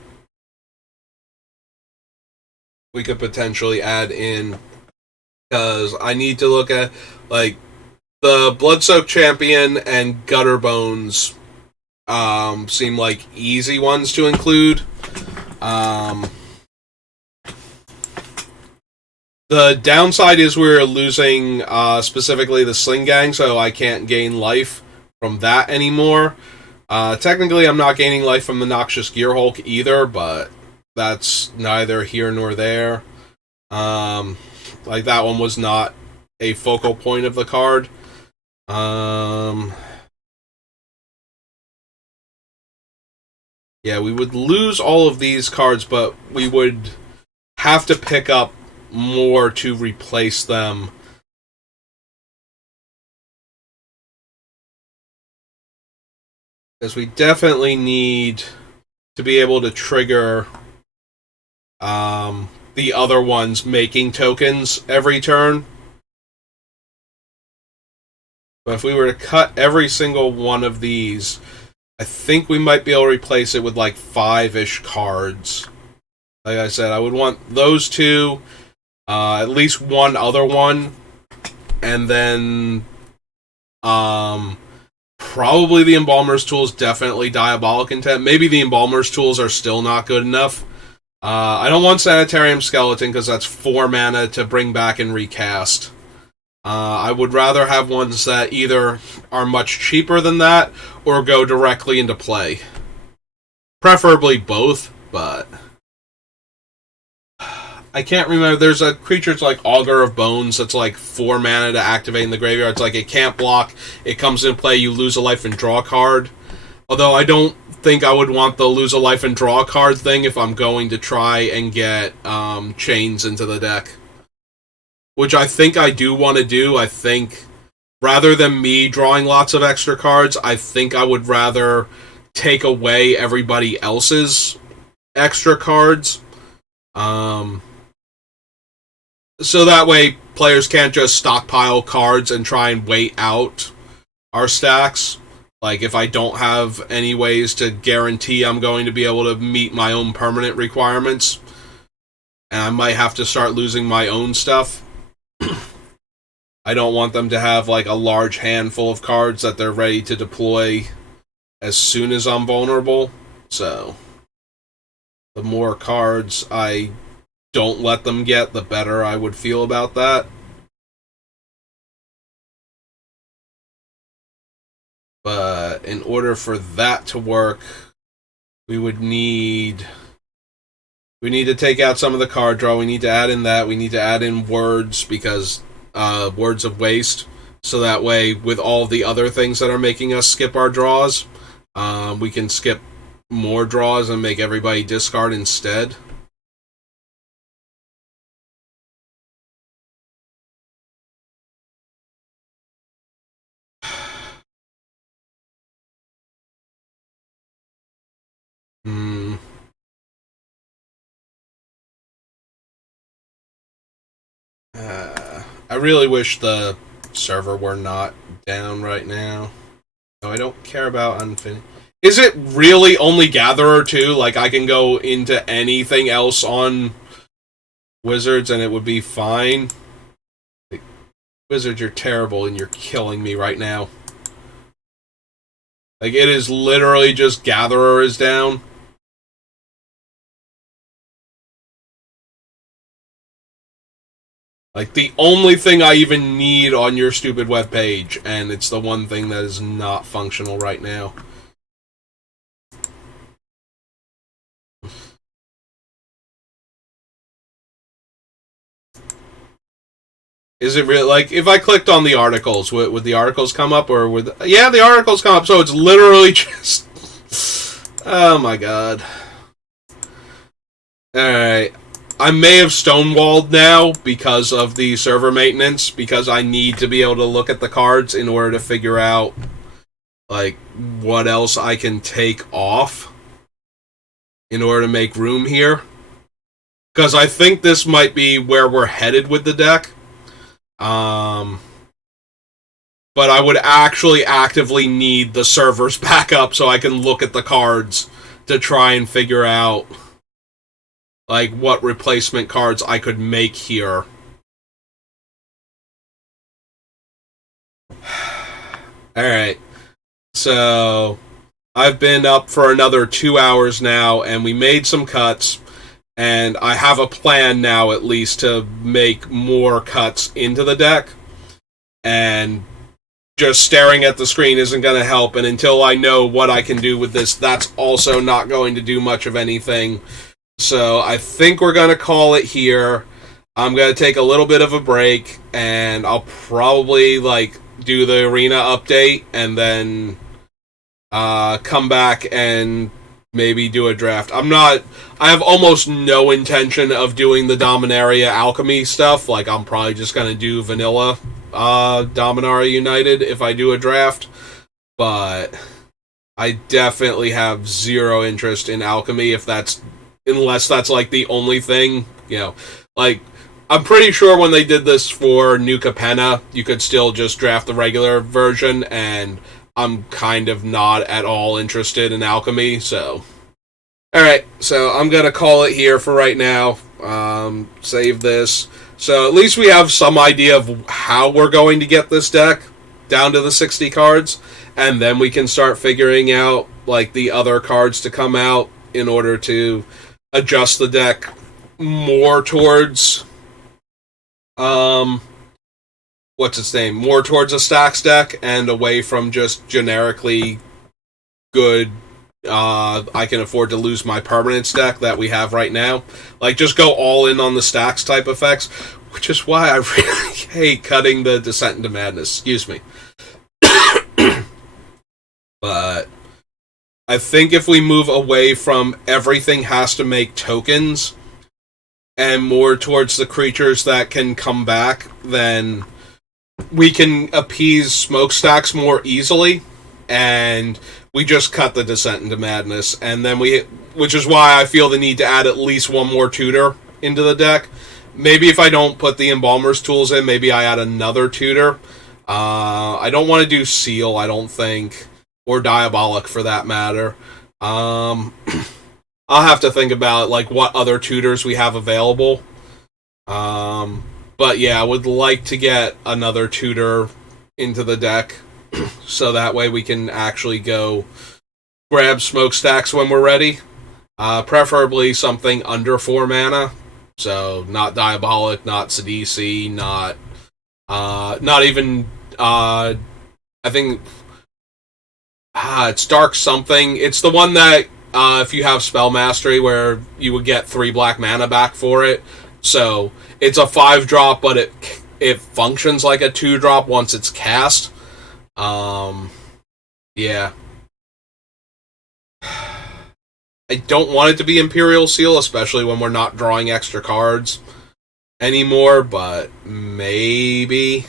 we could potentially add in. Because I need to look at, like, the Bloodsoaked Champion and Gutter Bones seem like easy ones to include. The downside is we're losing specifically the Sling Gang, so I can't gain life from that anymore. Technically, I'm not gaining life from the Noxious Gear Hulk either, but that's neither here nor there. Like, that one was not a focal point of the card. Yeah, we would lose all of these cards, but we would have to pick up more to replace them. Because we definitely need to be able to trigger the other ones making tokens every turn. But if we were to cut every single one of these, I think we might be able to replace it with like 5-ish cards. Like I said, I would want those two, at least one other one, and then probably the Embalmer's Tools, definitely Diabolic Intent. Maybe the Embalmer's Tools are still not good enough. I don't want Sanitarium Skeleton because that's 4 mana to bring back and recast. I would rather have ones that either are much cheaper than that or go directly into play. Preferably both, but I can't remember. There's a creature, it's like Augur of Bones, that's like 4 mana to activate in the graveyard. It's like it can't block, it comes into play, you lose a life and draw a card. Although I don't think I would want the lose a life and draw a card thing if I'm going to try and get Chains into the deck. Which I think I do want to do. I think, rather than me drawing lots of extra cards, I think I would rather take away everybody else's extra cards. So that way, players can't just stockpile cards and try and wait out our stacks. Like, if I don't have any ways to guarantee I'm going to be able to meet my own permanent requirements, and I might have to start losing my own stuff. I don't want them to have like a large handful of cards that they're ready to deploy as soon as I'm vulnerable. So the more cards I don't let them get, the better I would feel about that. But in order for that to work, we need to take out some of the card draw. We need to add in that. We need to add in words, because words of waste. So that way, with all the other things that are making us skip our draws, we can skip more draws and make everybody discard instead. I really wish the server were not down right now. No, I don't care about Unfinished. Is it really only Gatherer too? Like, I can go into anything else on Wizards and it would be fine? Like, Wizards, you're terrible and you're killing me right now. Like, it is literally just Gatherer is down. Like, the only thing I even need on your stupid webpage, and it's the one thing that is not functional right now. Is it really, like, if I clicked on the articles, would the articles come up, or would... Yeah, the articles come up, so it's literally just... Oh my god. Alright. I may have stonewalled now because of the server maintenance, because I need to be able to look at the cards in order to figure out, like, what else I can take off in order to make room here. Because I think this might be where we're headed with the deck. But I would actually actively need the servers back up so I can look at the cards to try and figure out, like, what replacement cards I could make here. Alright. So, I've been up for another 2 hours now, and we made some cuts. And I have a plan now, at least, to make more cuts into the deck. And just staring at the screen isn't going to help. And until I know what I can do with this, that's also not going to do much of anything. So I think we're going to call it here. I'm going to take a little bit of a break, and I'll probably, do the arena update, and then come back and maybe do a draft. I have almost no intention of doing the Dominaria Alchemy stuff. I'm probably just going to do vanilla Dominaria United if I do a draft. But I definitely have zero interest in Alchemy unless that's the only thing, I'm pretty sure when they did this for New Capenna, you could still just draft the regular version, and I'm kind of not at all interested in Alchemy, so... Alright, so I'm gonna call it here for right now. Save this. So at least we have some idea of how we're going to get this deck down to the 60 cards, and then we can start figuring out, the other cards to come out in order to adjust the deck more towards... what's its name? More towards a stacks deck and away from just generically good, I can afford to lose my permanence deck that we have right now. Just go all in on the stacks type effects, which is why I really hate cutting the Descent into Madness. Excuse me. But I think if we move away from everything has to make tokens and more towards the creatures that can come back, then we can appease smokestacks more easily, and we just cut the Descent into Madness, and then which is why I feel the need to add at least one more tutor into the deck. Maybe if I don't put the Embalmer's Tools in, maybe I add another tutor. I don't want to do Seal, I don't think, or Diabolic for that matter. I'll have to think about what other tutors we have available. But yeah, I would like to get another tutor into the deck so that way we can actually go grab smokestacks when we're ready. Preferably something under 4 mana. So not Diabolic, not Sidisi, not even I think it's Dark something. It's the one that if you have Spell Mastery where you would get 3 black mana back for it. So it's a 5-drop, but it functions like a 2-drop once it's cast. Yeah. I don't want it to be Imperial Seal, especially when we're not drawing extra cards anymore, but maybe.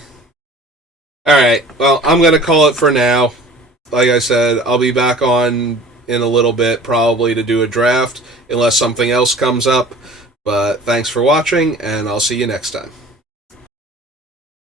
Alright, well, I'm going to call it for now. Like I said, I'll be back on in a little bit, probably to do a draft, unless something else comes up. But thanks for watching, and I'll see you next time.